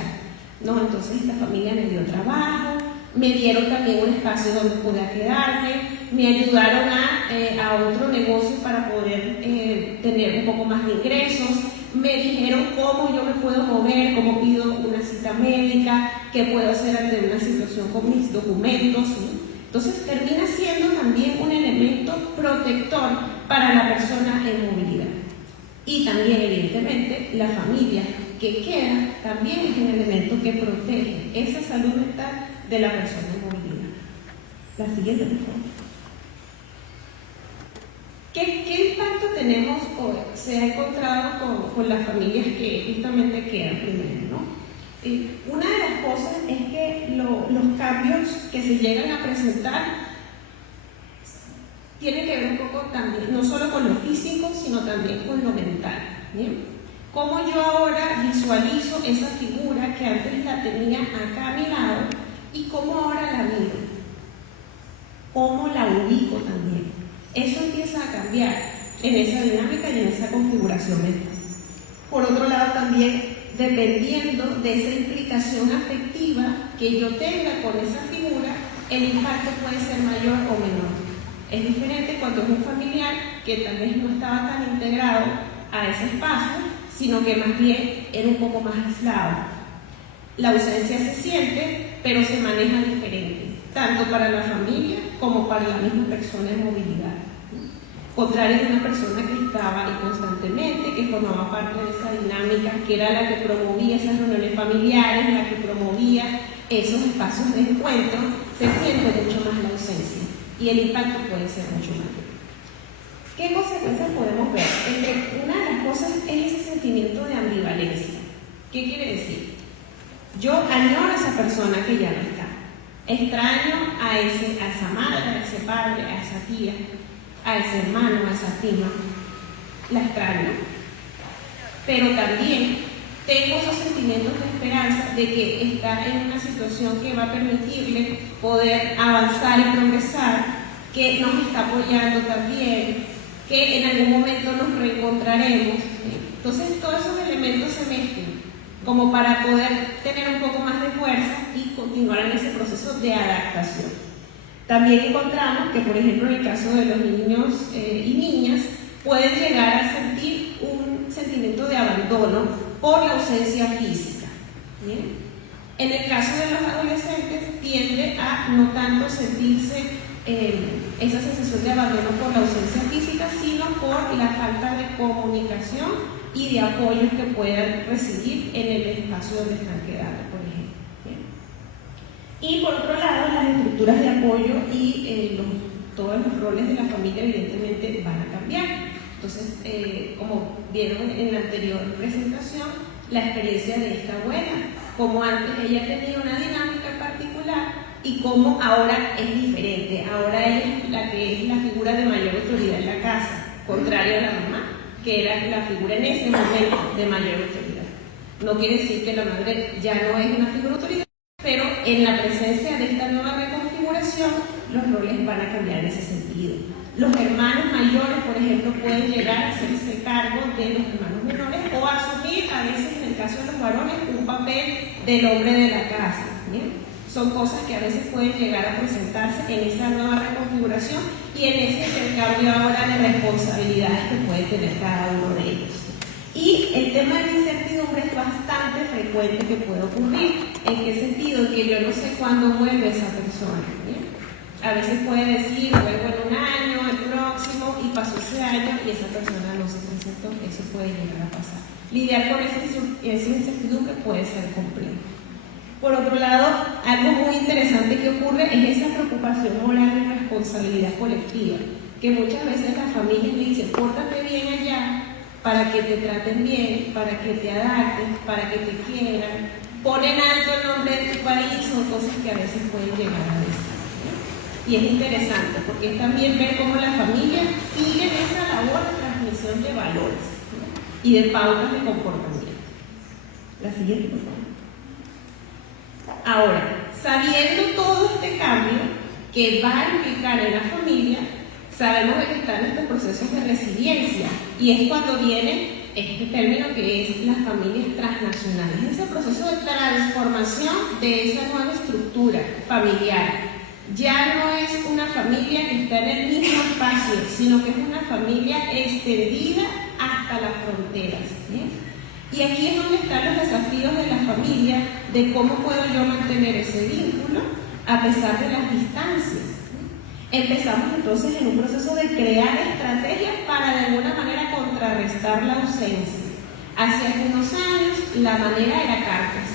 ¿no? Entonces esta familia me dio trabajo, me dieron también un espacio donde pude quedarme, me ayudaron a otro negocio para poder tener un poco más de ingresos, me dijeron cómo yo me puedo mover, cómo pido una cita médica, qué puedo hacer ante una situación con mis documentos, ¿sí? Entonces termina siendo también un elemento protector para la persona en movilidad. Y también, evidentemente, la familia que queda también es un elemento que protege esa salud mental de la persona en movilidad. La siguiente, por favor. ¿Qué impacto tenemos o se ha encontrado con las familias que justamente quedan primero, ¿no? Una de las cosas es que los cambios que se llegan a presentar tienen que ver un poco también, no solo con lo físico, sino también con lo mental, ¿bien? Cómo yo ahora visualizo esa figura que antes la tenía acá a mi lado y cómo ahora la miro, cómo la ubico también. Eso empieza a cambiar en esa dinámica y en esa configuración mental. Por otro lado, también, dependiendo de esa implicación afectiva que yo tenga con esa figura, el impacto puede ser mayor o menor. Es diferente cuando es un familiar que tal vez no estaba tan integrado a ese espacio, sino que más bien era un poco más aislado. La ausencia se siente, pero se maneja diferente, tanto para la familia como para la misma persona en movilidad. Contrario a una persona que estaba ahí constantemente, que formaba parte de esa dinámica, que era la que promovía esas reuniones familiares, la que promovía esos espacios de encuentro, se siente mucho más la ausencia y el impacto puede ser mucho mayor. ¿Qué consecuencias podemos ver? Una de las cosas es ese sentimiento de ambivalencia. ¿Qué quiere decir? Yo añoro a esa persona que ya no está. Extraño a esa madre, a ese padre, a esa tía, a ese hermano, a esa prima. La extraño. Pero también tengo esos sentimientos de esperanza de que está en una situación que va a permitirle poder avanzar y progresar, que nos está apoyando también, que en algún momento nos reencontraremos. Entonces todos esos elementos se mezclan como para poder tener un poco más de fuerza y continuar en ese proceso de adaptación. También encontramos que, por ejemplo, en el caso de los niños y niñas, pueden llegar a sentir un sentimiento de abandono por la ausencia física. ¿Bien? En el caso de los adolescentes, tiende a no tanto sentirse esa sensación de abandono por la ausencia física, sino por la falta de comunicación y de apoyo que puedan recibir en el espacio donde están quedando, por ejemplo. ¿Bien? Y por otro lado, las estructuras de apoyo y todos los roles de la familia evidentemente van a cambiar. Entonces, como vieron en la anterior presentación, la experiencia de esta abuela, como antes ella tenía una dinámica particular y como ahora es diferente. Ahora ella es la que es la figura de mayor autoridad en la casa, contrario a la mamá, que era la figura en ese momento de mayor autoridad. No quiere decir que la madre ya no es una figura de autoridad, pero en la presencia de esta nueva reconfiguración, los roles van a cambiar en ese sentido. Los hermanos mayores, por ejemplo, pueden llegar a hacerse cargo de los hermanos menores o asumir, a veces en el caso de los varones, un papel del hombre de la casa. ¿Bien? son cosas que a veces pueden llegar a presentarse en esa nueva reconfiguración y en ese intercambio ahora de responsabilidades que puede tener cada uno de ellos. Y el tema de la incertidumbre es bastante frecuente que puede ocurrir. ¿En qué sentido? Que yo no sé cuándo vuelve esa persona. ¿Bien? A veces puede decir, vuelvo en un año, el próximo, y pasó ese año y esa persona no se presentó. Eso puede llegar a pasar. Lidiar con esa incertidumbre puede ser complejo. Por otro lado, algo muy interesante que ocurre es esa preocupación moral y responsabilidad colectiva, que muchas veces las familias le dicen, pórtate bien allá, para que te traten bien, para que te adaptes, para que te quieran, ponen alto el nombre de tu país, son cosas que a veces pueden llegar a decir. Y es interesante, porque es también ver cómo las familias siguen esa labor de transmisión de valores, ¿no? Y de pautas de comportamiento. La siguiente, por favor. Ahora, sabiendo todo este cambio que va a implicar en la familia, sabemos que están estos procesos de resiliencia, y es cuando viene este término que es las familias transnacionales, ese proceso de transformación de esa nueva estructura familiar. Ya no es una familia que está en el mismo espacio, sino que es una familia extendida hasta las fronteras, ¿sí? Y aquí es donde están los desafíos de la familia, de cómo puedo yo mantener ese vínculo a pesar de las distancias. Empezamos entonces en un proceso de crear estrategias para de alguna manera contrarrestar la ausencia. Hace algunos años la manera era cartas.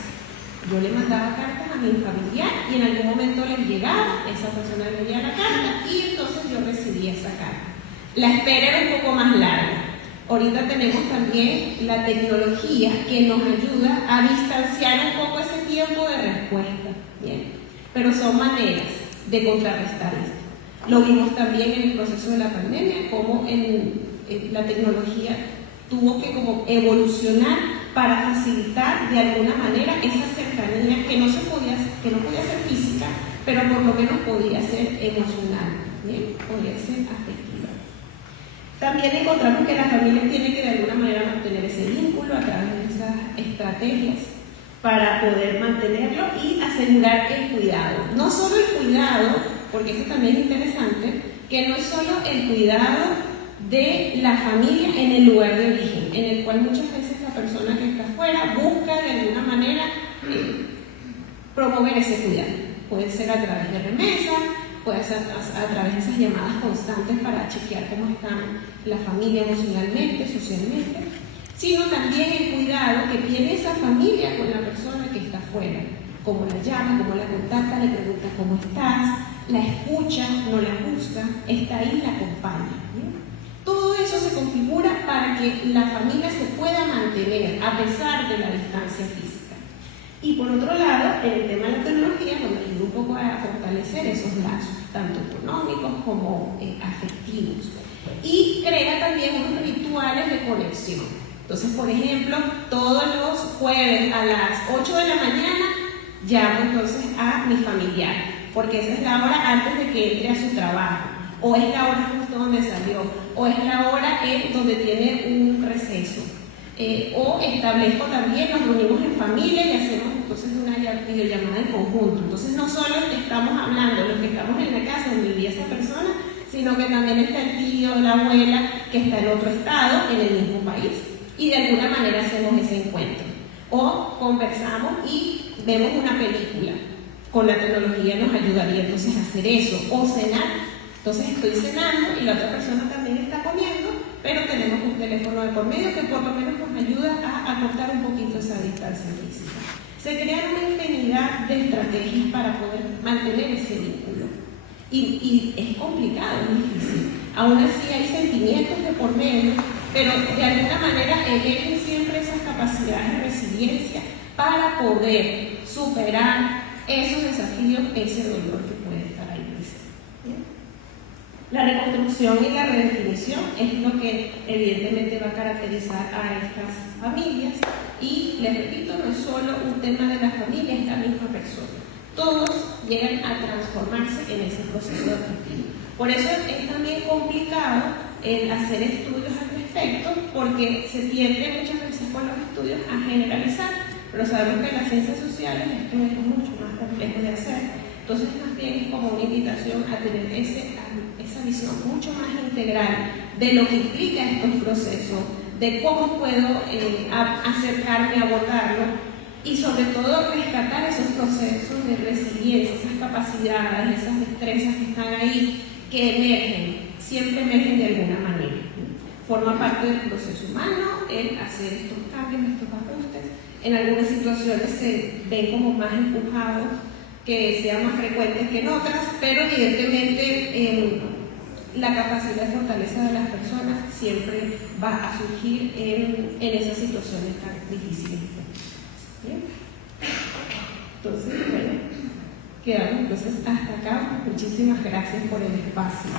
Yo le mandaba cartas a mi familiar y en algún momento les llegaba, esa persona le leía la carta y entonces yo recibía esa carta. La espera era un poco más larga. Ahorita tenemos también la tecnología que nos ayuda a distanciar un poco ese tiempo de respuesta. Bien, pero son maneras de contrarrestar esto. Lo vimos también en el proceso de la pandemia, como la tecnología tuvo que como evolucionar para facilitar de alguna manera esa cercanía que no podía ser física, pero por lo menos podía ser emocional, ¿bien? Podía ser afectiva. También encontramos que la familia tiene que de alguna manera mantener ese vínculo a través de esas estrategias para poder mantenerlo y asegurar el cuidado. No solo el cuidado, porque eso también es interesante, que no es solo el cuidado de la familia en el lugar de origen, en el cual muchas veces la persona que está afuera busca de alguna manera promover ese cuidado. Puede ser a través de remesas, puede ser a través de esas llamadas constantes para chequear cómo está la familia emocionalmente, socialmente, sino también el cuidado que tiene esa familia con la persona que está afuera, cómo la llama, cómo la contacta, le pregunta cómo estás, la escucha, no la juzga, está ahí, la acompaña. Todo eso se configura para que la familia se pueda mantener a pesar de la distancia física. Y por otro lado, en el tema de la tecnología, nos ayuda un poco a fortalecer esos lazos, tanto económicos como afectivos. Y crea también unos rituales de conexión. Entonces, por ejemplo, todos los jueves a las 8 de la mañana llamo entonces a mi familiar, porque esa es la hora antes de que entre a su trabajo, o es la hora justo donde salió, o es la hora donde tiene un receso. O establezco también, nos reunimos en familia y hacemos entonces una videollamada en conjunto. Entonces no solo estamos hablando de los que estamos en la casa donde vivía esa persona, sino que también está el tío, la abuela que está en otro estado, en el mismo país, y de alguna manera hacemos ese encuentro. O conversamos y vemos una película. Con la tecnología nos ayudaría entonces a hacer eso, o cenar. Entonces estoy cenando y la otra persona también está comiendo, pero tenemos un teléfono de por medio que por lo menos nos ayuda a acortar un poquito esa distancia física. Se crean una infinidad de estrategias para poder mantener ese vínculo. Y es complicado, es difícil. Aún así hay sentimientos de por medio, pero de alguna manera emergen siempre esas capacidades de resiliencia para poder superar esos desafíos, ese dolor que puede estar ahí presente. La reconstrucción y la redefinición es lo que evidentemente va a caracterizar a estas familias y, les repito, no es solo un tema de la familia, es la misma persona. Todos llegan a transformarse en ese proceso adaptativo. Por eso es también complicado el hacer estudios al respecto, porque se tiende muchas veces con los estudios a generalizar, pero sabemos que en las ciencias sociales esto es mucho más complejo de hacer. Entonces, más bien es como una invitación a tener esa visión mucho más integral de lo que implica estos procesos, de cómo puedo acercarme a abordarlo y sobre todo rescatar esos procesos de resiliencia, esas capacidades, esas destrezas que están ahí, que emergen, siempre emergen de alguna manera. Forma parte del proceso humano el hacer estos cambios, estos ajustes. En algunas situaciones se ven como más empujados, que sean más frecuentes que en otras, pero evidentemente la capacidad de fortaleza de las personas siempre va a surgir en esas situaciones tan difíciles. ¿Bien? Entonces, bueno, quedamos entonces hasta acá. Muchísimas gracias por el espacio.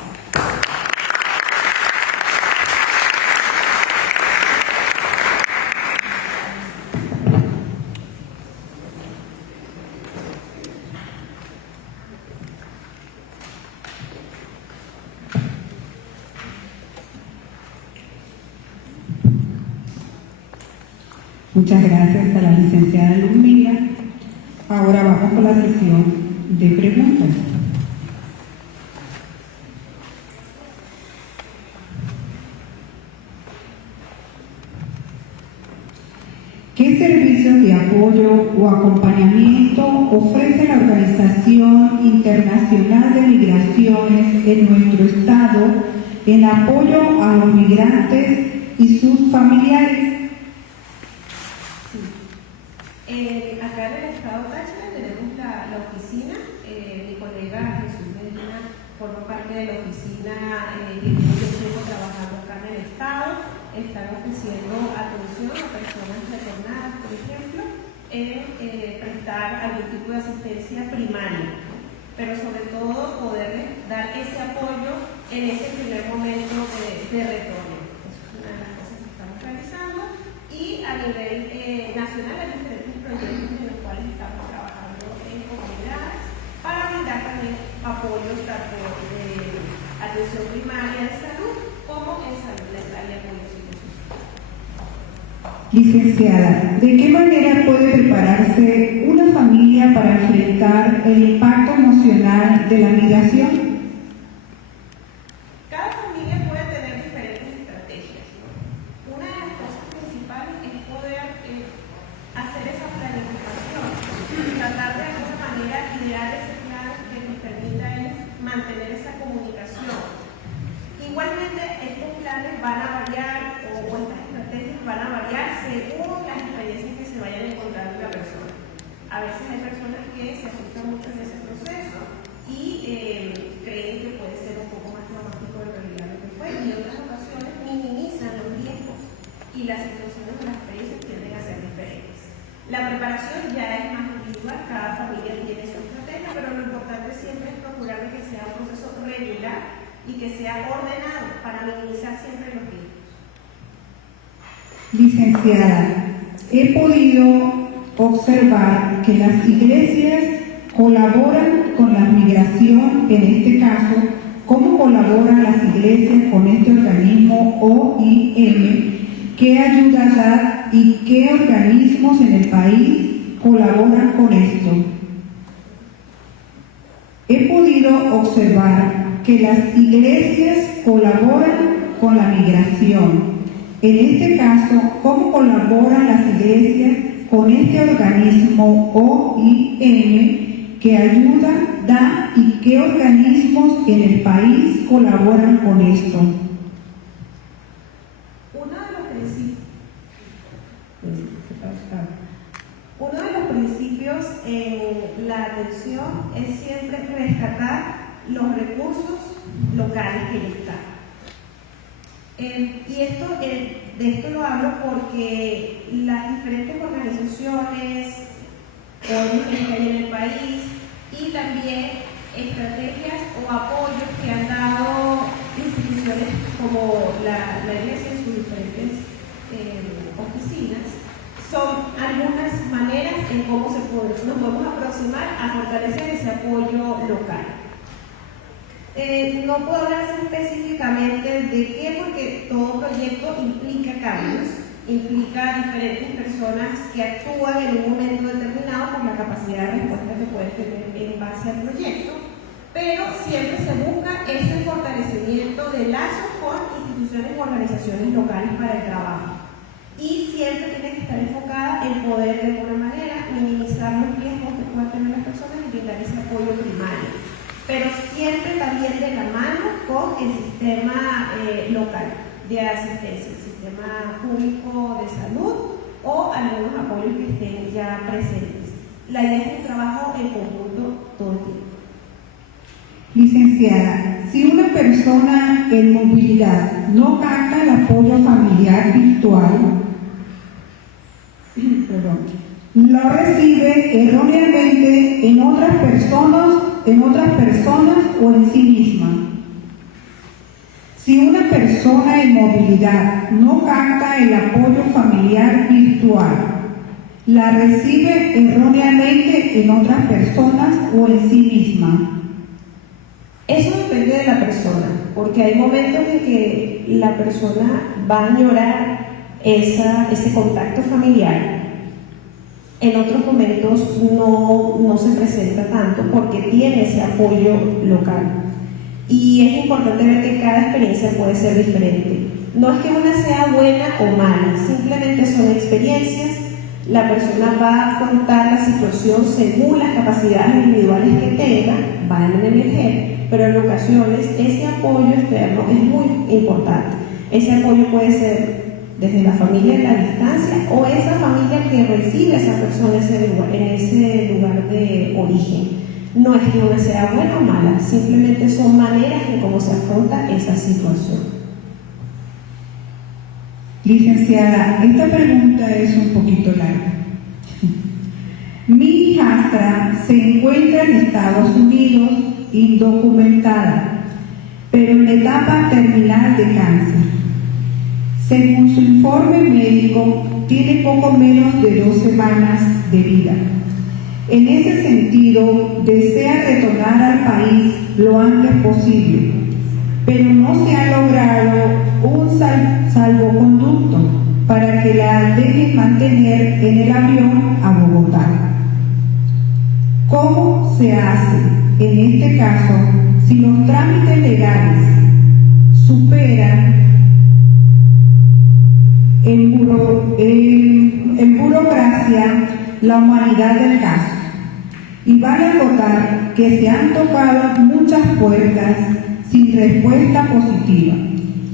Muchas gracias a la licenciada Ludmila. Ahora vamos con la sesión de preguntas. ¿Qué servicios de apoyo o acompañamiento ofrece la Organización Internacional de Migraciones en nuestro estado en apoyo a los migrantes y sus familiares? Acá en el estado Táchira tenemos la oficina, mi colega Jesús Medina forma parte de la oficina que yo estuve trabajando acá en el estado. Están ofreciendo atención a personas retornadas, por ejemplo, en prestar algún tipo de asistencia primaria, pero sobre todo poderles dar ese apoyo en ese primer momento de retorno. Eso es una de las cosas que estamos realizando, y a nivel nacional hay diferentes proyectos en los cuales estamos trabajando en comunidades para brindar también apoyos tanto de atención primaria de salud como en salud mental y apoyo psicosocial. Licenciada, ¿de qué manera puede prepararse una familia para enfrentar el impacto emocional de la migración? Cada familia puede tener diferentes estrategias, ¿no? Una de las cosas principales es poder hacer esa planificación, tratar de alguna manera idear ese plan que nos permita a ellos mantener esa comunicación. Igualmente, estos planes van a variar, o estas estrategias van a variar según las experiencias que se vayan encontrando la persona. A veces hay personas que se asustan mucho en ese proceso y creen que puede ser un poco más traumático de realidad lo que fue, y en otras ocasiones minimizan los riesgos y las situaciones de las experiencias tienden a ser diferentes. La preparación ya es más individual, cada familia tiene su estrategia, pero lo importante siempre es procurar de que sea un proceso regular y que sea ordenado para minimizar siempre los riesgos. Licenciada, he podido observar que las iglesias colaboran con la migración, en este caso. ¿Cómo colaboran las iglesias con este organismo OIM? ¿Qué ayuda da y qué organismos en el país colaboran con esto? He podido observar que las iglesias colaboran con la migración. En este caso, ¿cómo colaboran las iglesias con este organismo OIM que ayuda, da y qué organismos en el país colaboran con esto? Uno de los principios en la atención es siempre rescatar los recursos locales que ya están. Y de esto lo hablo porque las diferentes organizaciones, ONGs que hay en el país, y también estrategias o apoyos que han dado instituciones como la Iglesia en sus diferentes oficinas, son algunas maneras en cómo nos podemos aproximar a fortalecer ese apoyo local. No puedo hablar específicamente de qué, porque todo proyecto implica cambios, implica diferentes personas que actúan en un momento determinado por la capacidad de respuesta que pueden tener en base al proyecto, pero siempre se busca ese fortalecimiento de lazos con instituciones y organizaciones locales para el trabajo. Y siempre tiene que estar enfocada en poder de alguna manera minimizar los riesgos que puedan tener las personas y brindar ese apoyo primario, pero siempre también de la mano con el sistema local de asistencia, el sistema público de salud o algunos apoyos que estén ya presentes. La idea es un trabajo en conjunto todo el tiempo. Licenciada, si una persona en movilidad no capta el apoyo familiar virtual, lo recibe erróneamente en otras personas o en sí misma. Si una persona en movilidad no capta el apoyo familiar virtual, la recibe erróneamente en otras personas o en sí misma. Eso depende de la persona, porque hay momentos en que la persona va a añorar ese contacto familiar. En otros momentos no se presenta tanto porque tiene ese apoyo local. Y es importante ver que cada experiencia puede ser diferente. No es que una sea buena o mala, simplemente son experiencias. La persona va a afrontar la situación según las capacidades individuales que tenga, van a emerger, pero en ocasiones ese apoyo externo es muy importante. Ese apoyo puede ser desde la familia en la distancia o esa familia que recibe a esa persona en ese lugar de origen. No es que una sea buena o mala, simplemente son maneras en cómo se afronta esa situación. Licenciada, esta pregunta es un poquito larga. Mi hijastra se encuentra en Estados Unidos indocumentada, pero en la etapa terminal de cáncer. Según su informe médico, tiene poco menos de 2 semanas de vida. En ese sentido, desea retornar al país lo antes posible, pero no se ha logrado un salvoconducto para que la dejen mantener en el avión a Bogotá. ¿Cómo se hace en este caso si los trámites legales superan en burocracia la humanidad del caso? Y vale acotar que se han tocado muchas puertas sin respuesta positiva.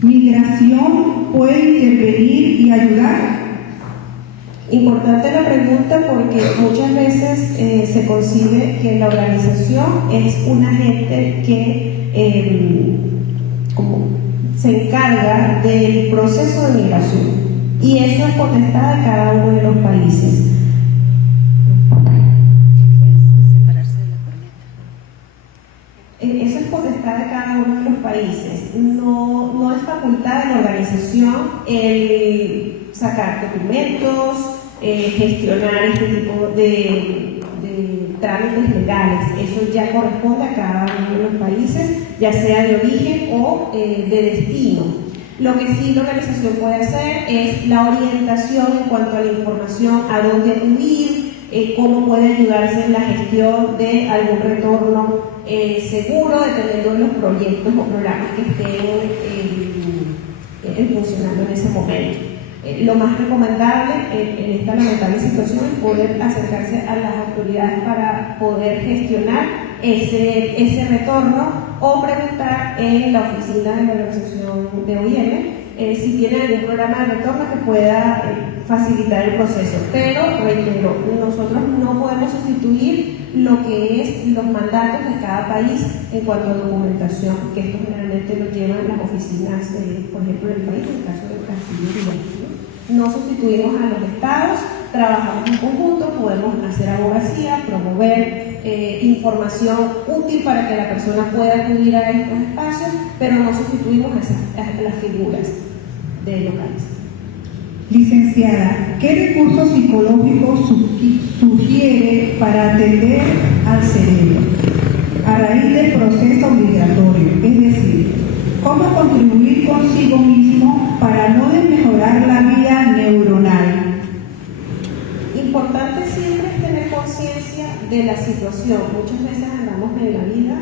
¿Migración puede intervenir y ayudar? Importante la pregunta porque muchas veces se concibe que la organización es un agente que se encarga del proceso de migración y eso es potestad de cada uno de los países. Eso es potestad de cada uno de los países. No es facultad de la organización el sacar documentos, gestionar este tipo de trámites legales. Eso ya corresponde a cada uno de los países, ya sea de origen o de destino. Lo que sí la organización puede hacer es la orientación en cuanto a la información, a dónde acudir, cómo puede ayudarse en la gestión de algún retorno seguro, dependiendo de los proyectos o programas que estén funcionando en ese momento. Lo más recomendable en esta lamentable situación es poder acercarse a las autoridades para poder gestionar ese retorno o preguntar en la oficina de la organización de OIM si tienen algún programa de retorno que pueda facilitar el proceso. Pero, reitero, nosotros no podemos sustituir lo que es los mandatos de cada país en cuanto a documentación, que esto generalmente lo llevan las oficinas, por ejemplo, del país, en el caso de Cancillería. No sustituimos a los estados, trabajamos en conjunto, podemos hacer abogacía, promover información útil para que la persona pueda acudir a estos espacios, pero no sustituimos a las figuras de locales. Licenciada, ¿qué recursos psicológicos sugiere para atender al cerebro a raíz del proceso obligatorio? Es decir, ¿cómo contribuir consigo mismo para no desmejorar la vida neuronal conciencia de la situación. Muchas veces andamos en la vida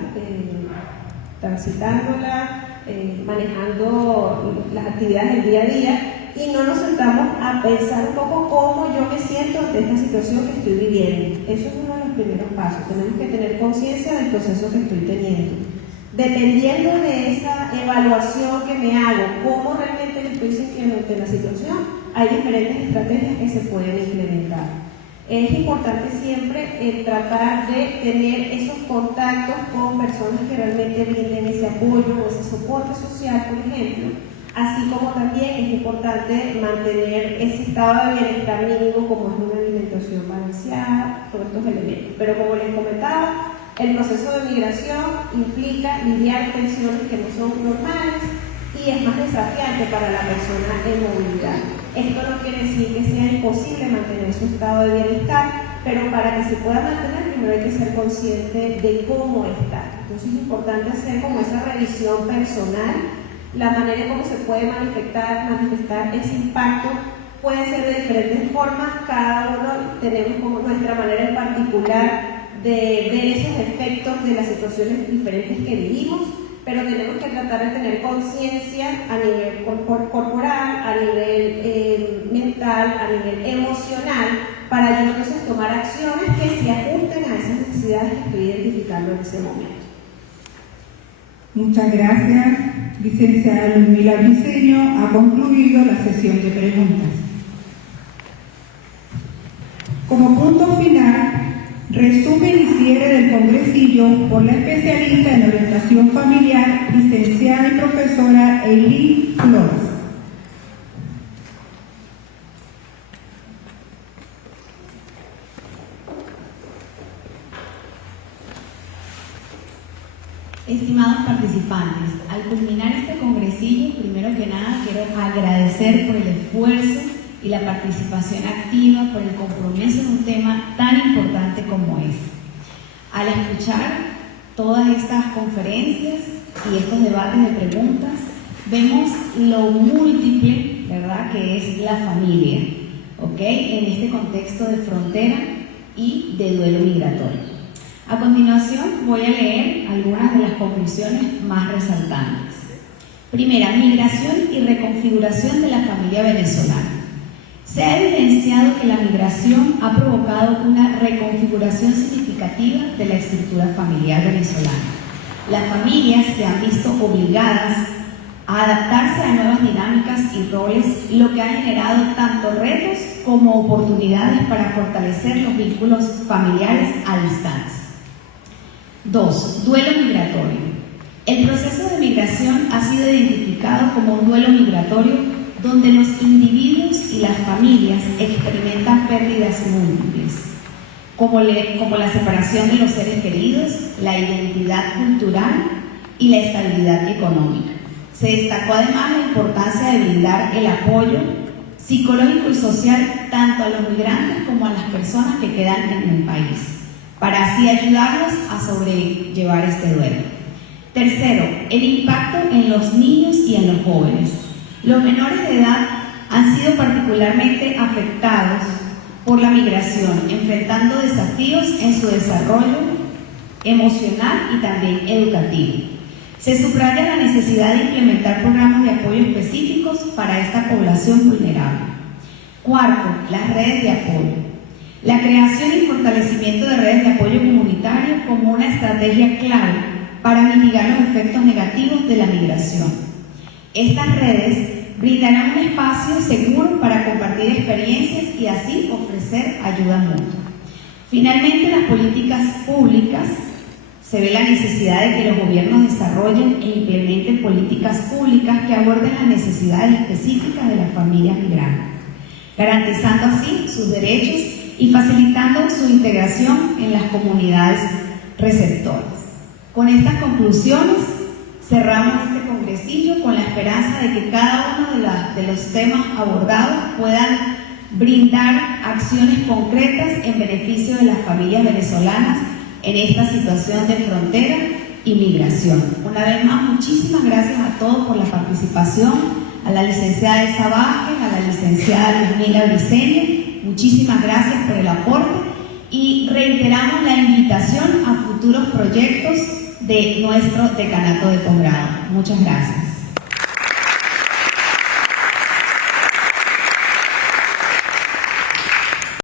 transitándola, manejando las actividades del día a día y no nos sentamos a pensar un poco cómo yo me siento ante esta situación que estoy viviendo. Eso es uno de los primeros pasos. Tenemos que tener conciencia del proceso que estoy teniendo. Dependiendo de esa evaluación que me hago, cómo realmente me estoy sintiendo ante la situación, hay diferentes estrategias que se pueden implementar. Es importante siempre tratar de tener esos contactos con personas que realmente brinden ese apoyo o ese soporte social, por ejemplo, así como también es importante mantener ese estado de bienestar mínimo como es una alimentación balanceada, todos estos elementos. Pero como les comentaba, el proceso de migración implica lidiar tensiones que no son normales y es más desafiante para la persona en movilidad. Esto no quiere decir que sea imposible mantener su estado de bienestar, pero para que se pueda mantener primero hay que ser consciente de cómo está. Entonces es importante hacer como esa revisión personal, la manera en cómo se puede manifestar ese impacto puede ser de diferentes formas, cada uno tenemos como nuestra manera en particular de ver esos efectos de las situaciones diferentes que vivimos, pero tenemos que tratar de tener conciencia a nivel corporal, a nivel mental, a nivel emocional, para yo entonces tomar acciones que se ajusten a esas necesidades que estoy identificando en ese momento. Muchas gracias, licenciada Ludmila Briceño. Ha concluido la sesión de preguntas. Como punto final, resumen y cierre del congresillo por la especialista en orientación familiar, licenciada y profesora Eileen Flores. Estimados participantes, al culminar este congresillo, primero que nada quiero agradecer por el esfuerzo y la participación activa, por el compromiso en un tema tan importante como este. Al escuchar todas estas conferencias y estos debates de preguntas, vemos lo múltiple, ¿verdad?, que es la familia, ¿ok?, en este contexto de frontera y de duelo migratorio. A continuación voy a leer algunas de las conclusiones más resaltantes. Primera, migración y reconfiguración de la familia venezolana. Se ha evidenciado que la migración ha provocado una reconfiguración significativa de la estructura familiar venezolana. Las familias se han visto obligadas a adaptarse a nuevas dinámicas y roles, lo que ha generado tanto retos como oportunidades para fortalecer los vínculos familiares a distancia. 2. Duelo migratorio. El proceso de migración ha sido identificado como un duelo migratorio donde los individuos y las familias experimentan pérdidas múltiples, como la separación de los seres queridos, la identidad cultural y la estabilidad económica. Se destacó además la importancia de brindar el apoyo psicológico y social tanto a los migrantes como a las personas que quedan en el país, para así ayudarlos a sobrellevar este duelo. Tercero, el impacto en los niños y en los jóvenes. Los menores de edad han sido particularmente afectados por la migración, enfrentando desafíos en su desarrollo emocional y también educativo. Se subraya la necesidad de implementar programas de apoyo específicos para esta población vulnerable. Cuarto, las redes de apoyo. La creación y fortalecimiento de redes de apoyo comunitario como una estrategia clave para mitigar los efectos negativos de la migración. Estas redes brindarán un espacio seguro para compartir experiencias y así ofrecer ayuda mutua. Finalmente, las políticas públicas. Se ve la necesidad de que los gobiernos desarrollen e implementen políticas públicas que aborden las necesidades específicas de las familias migrantes, garantizando así sus derechos y facilitando su integración en las comunidades receptoras. Con estas conclusiones cerramos este congresillo con la esperanza de que cada uno de los temas abordados puedan brindar acciones concretas en beneficio de las familias venezolanas en esta situación de frontera y migración. Una vez más, muchísimas gracias a todos por la participación, a la licenciada Elsa Vázquez, a la licenciada Ludmila Briceño, muchísimas gracias por el aporte y reiteramos la invitación a futuros proyectos de nuestro decanato de posgrado. Muchas gracias.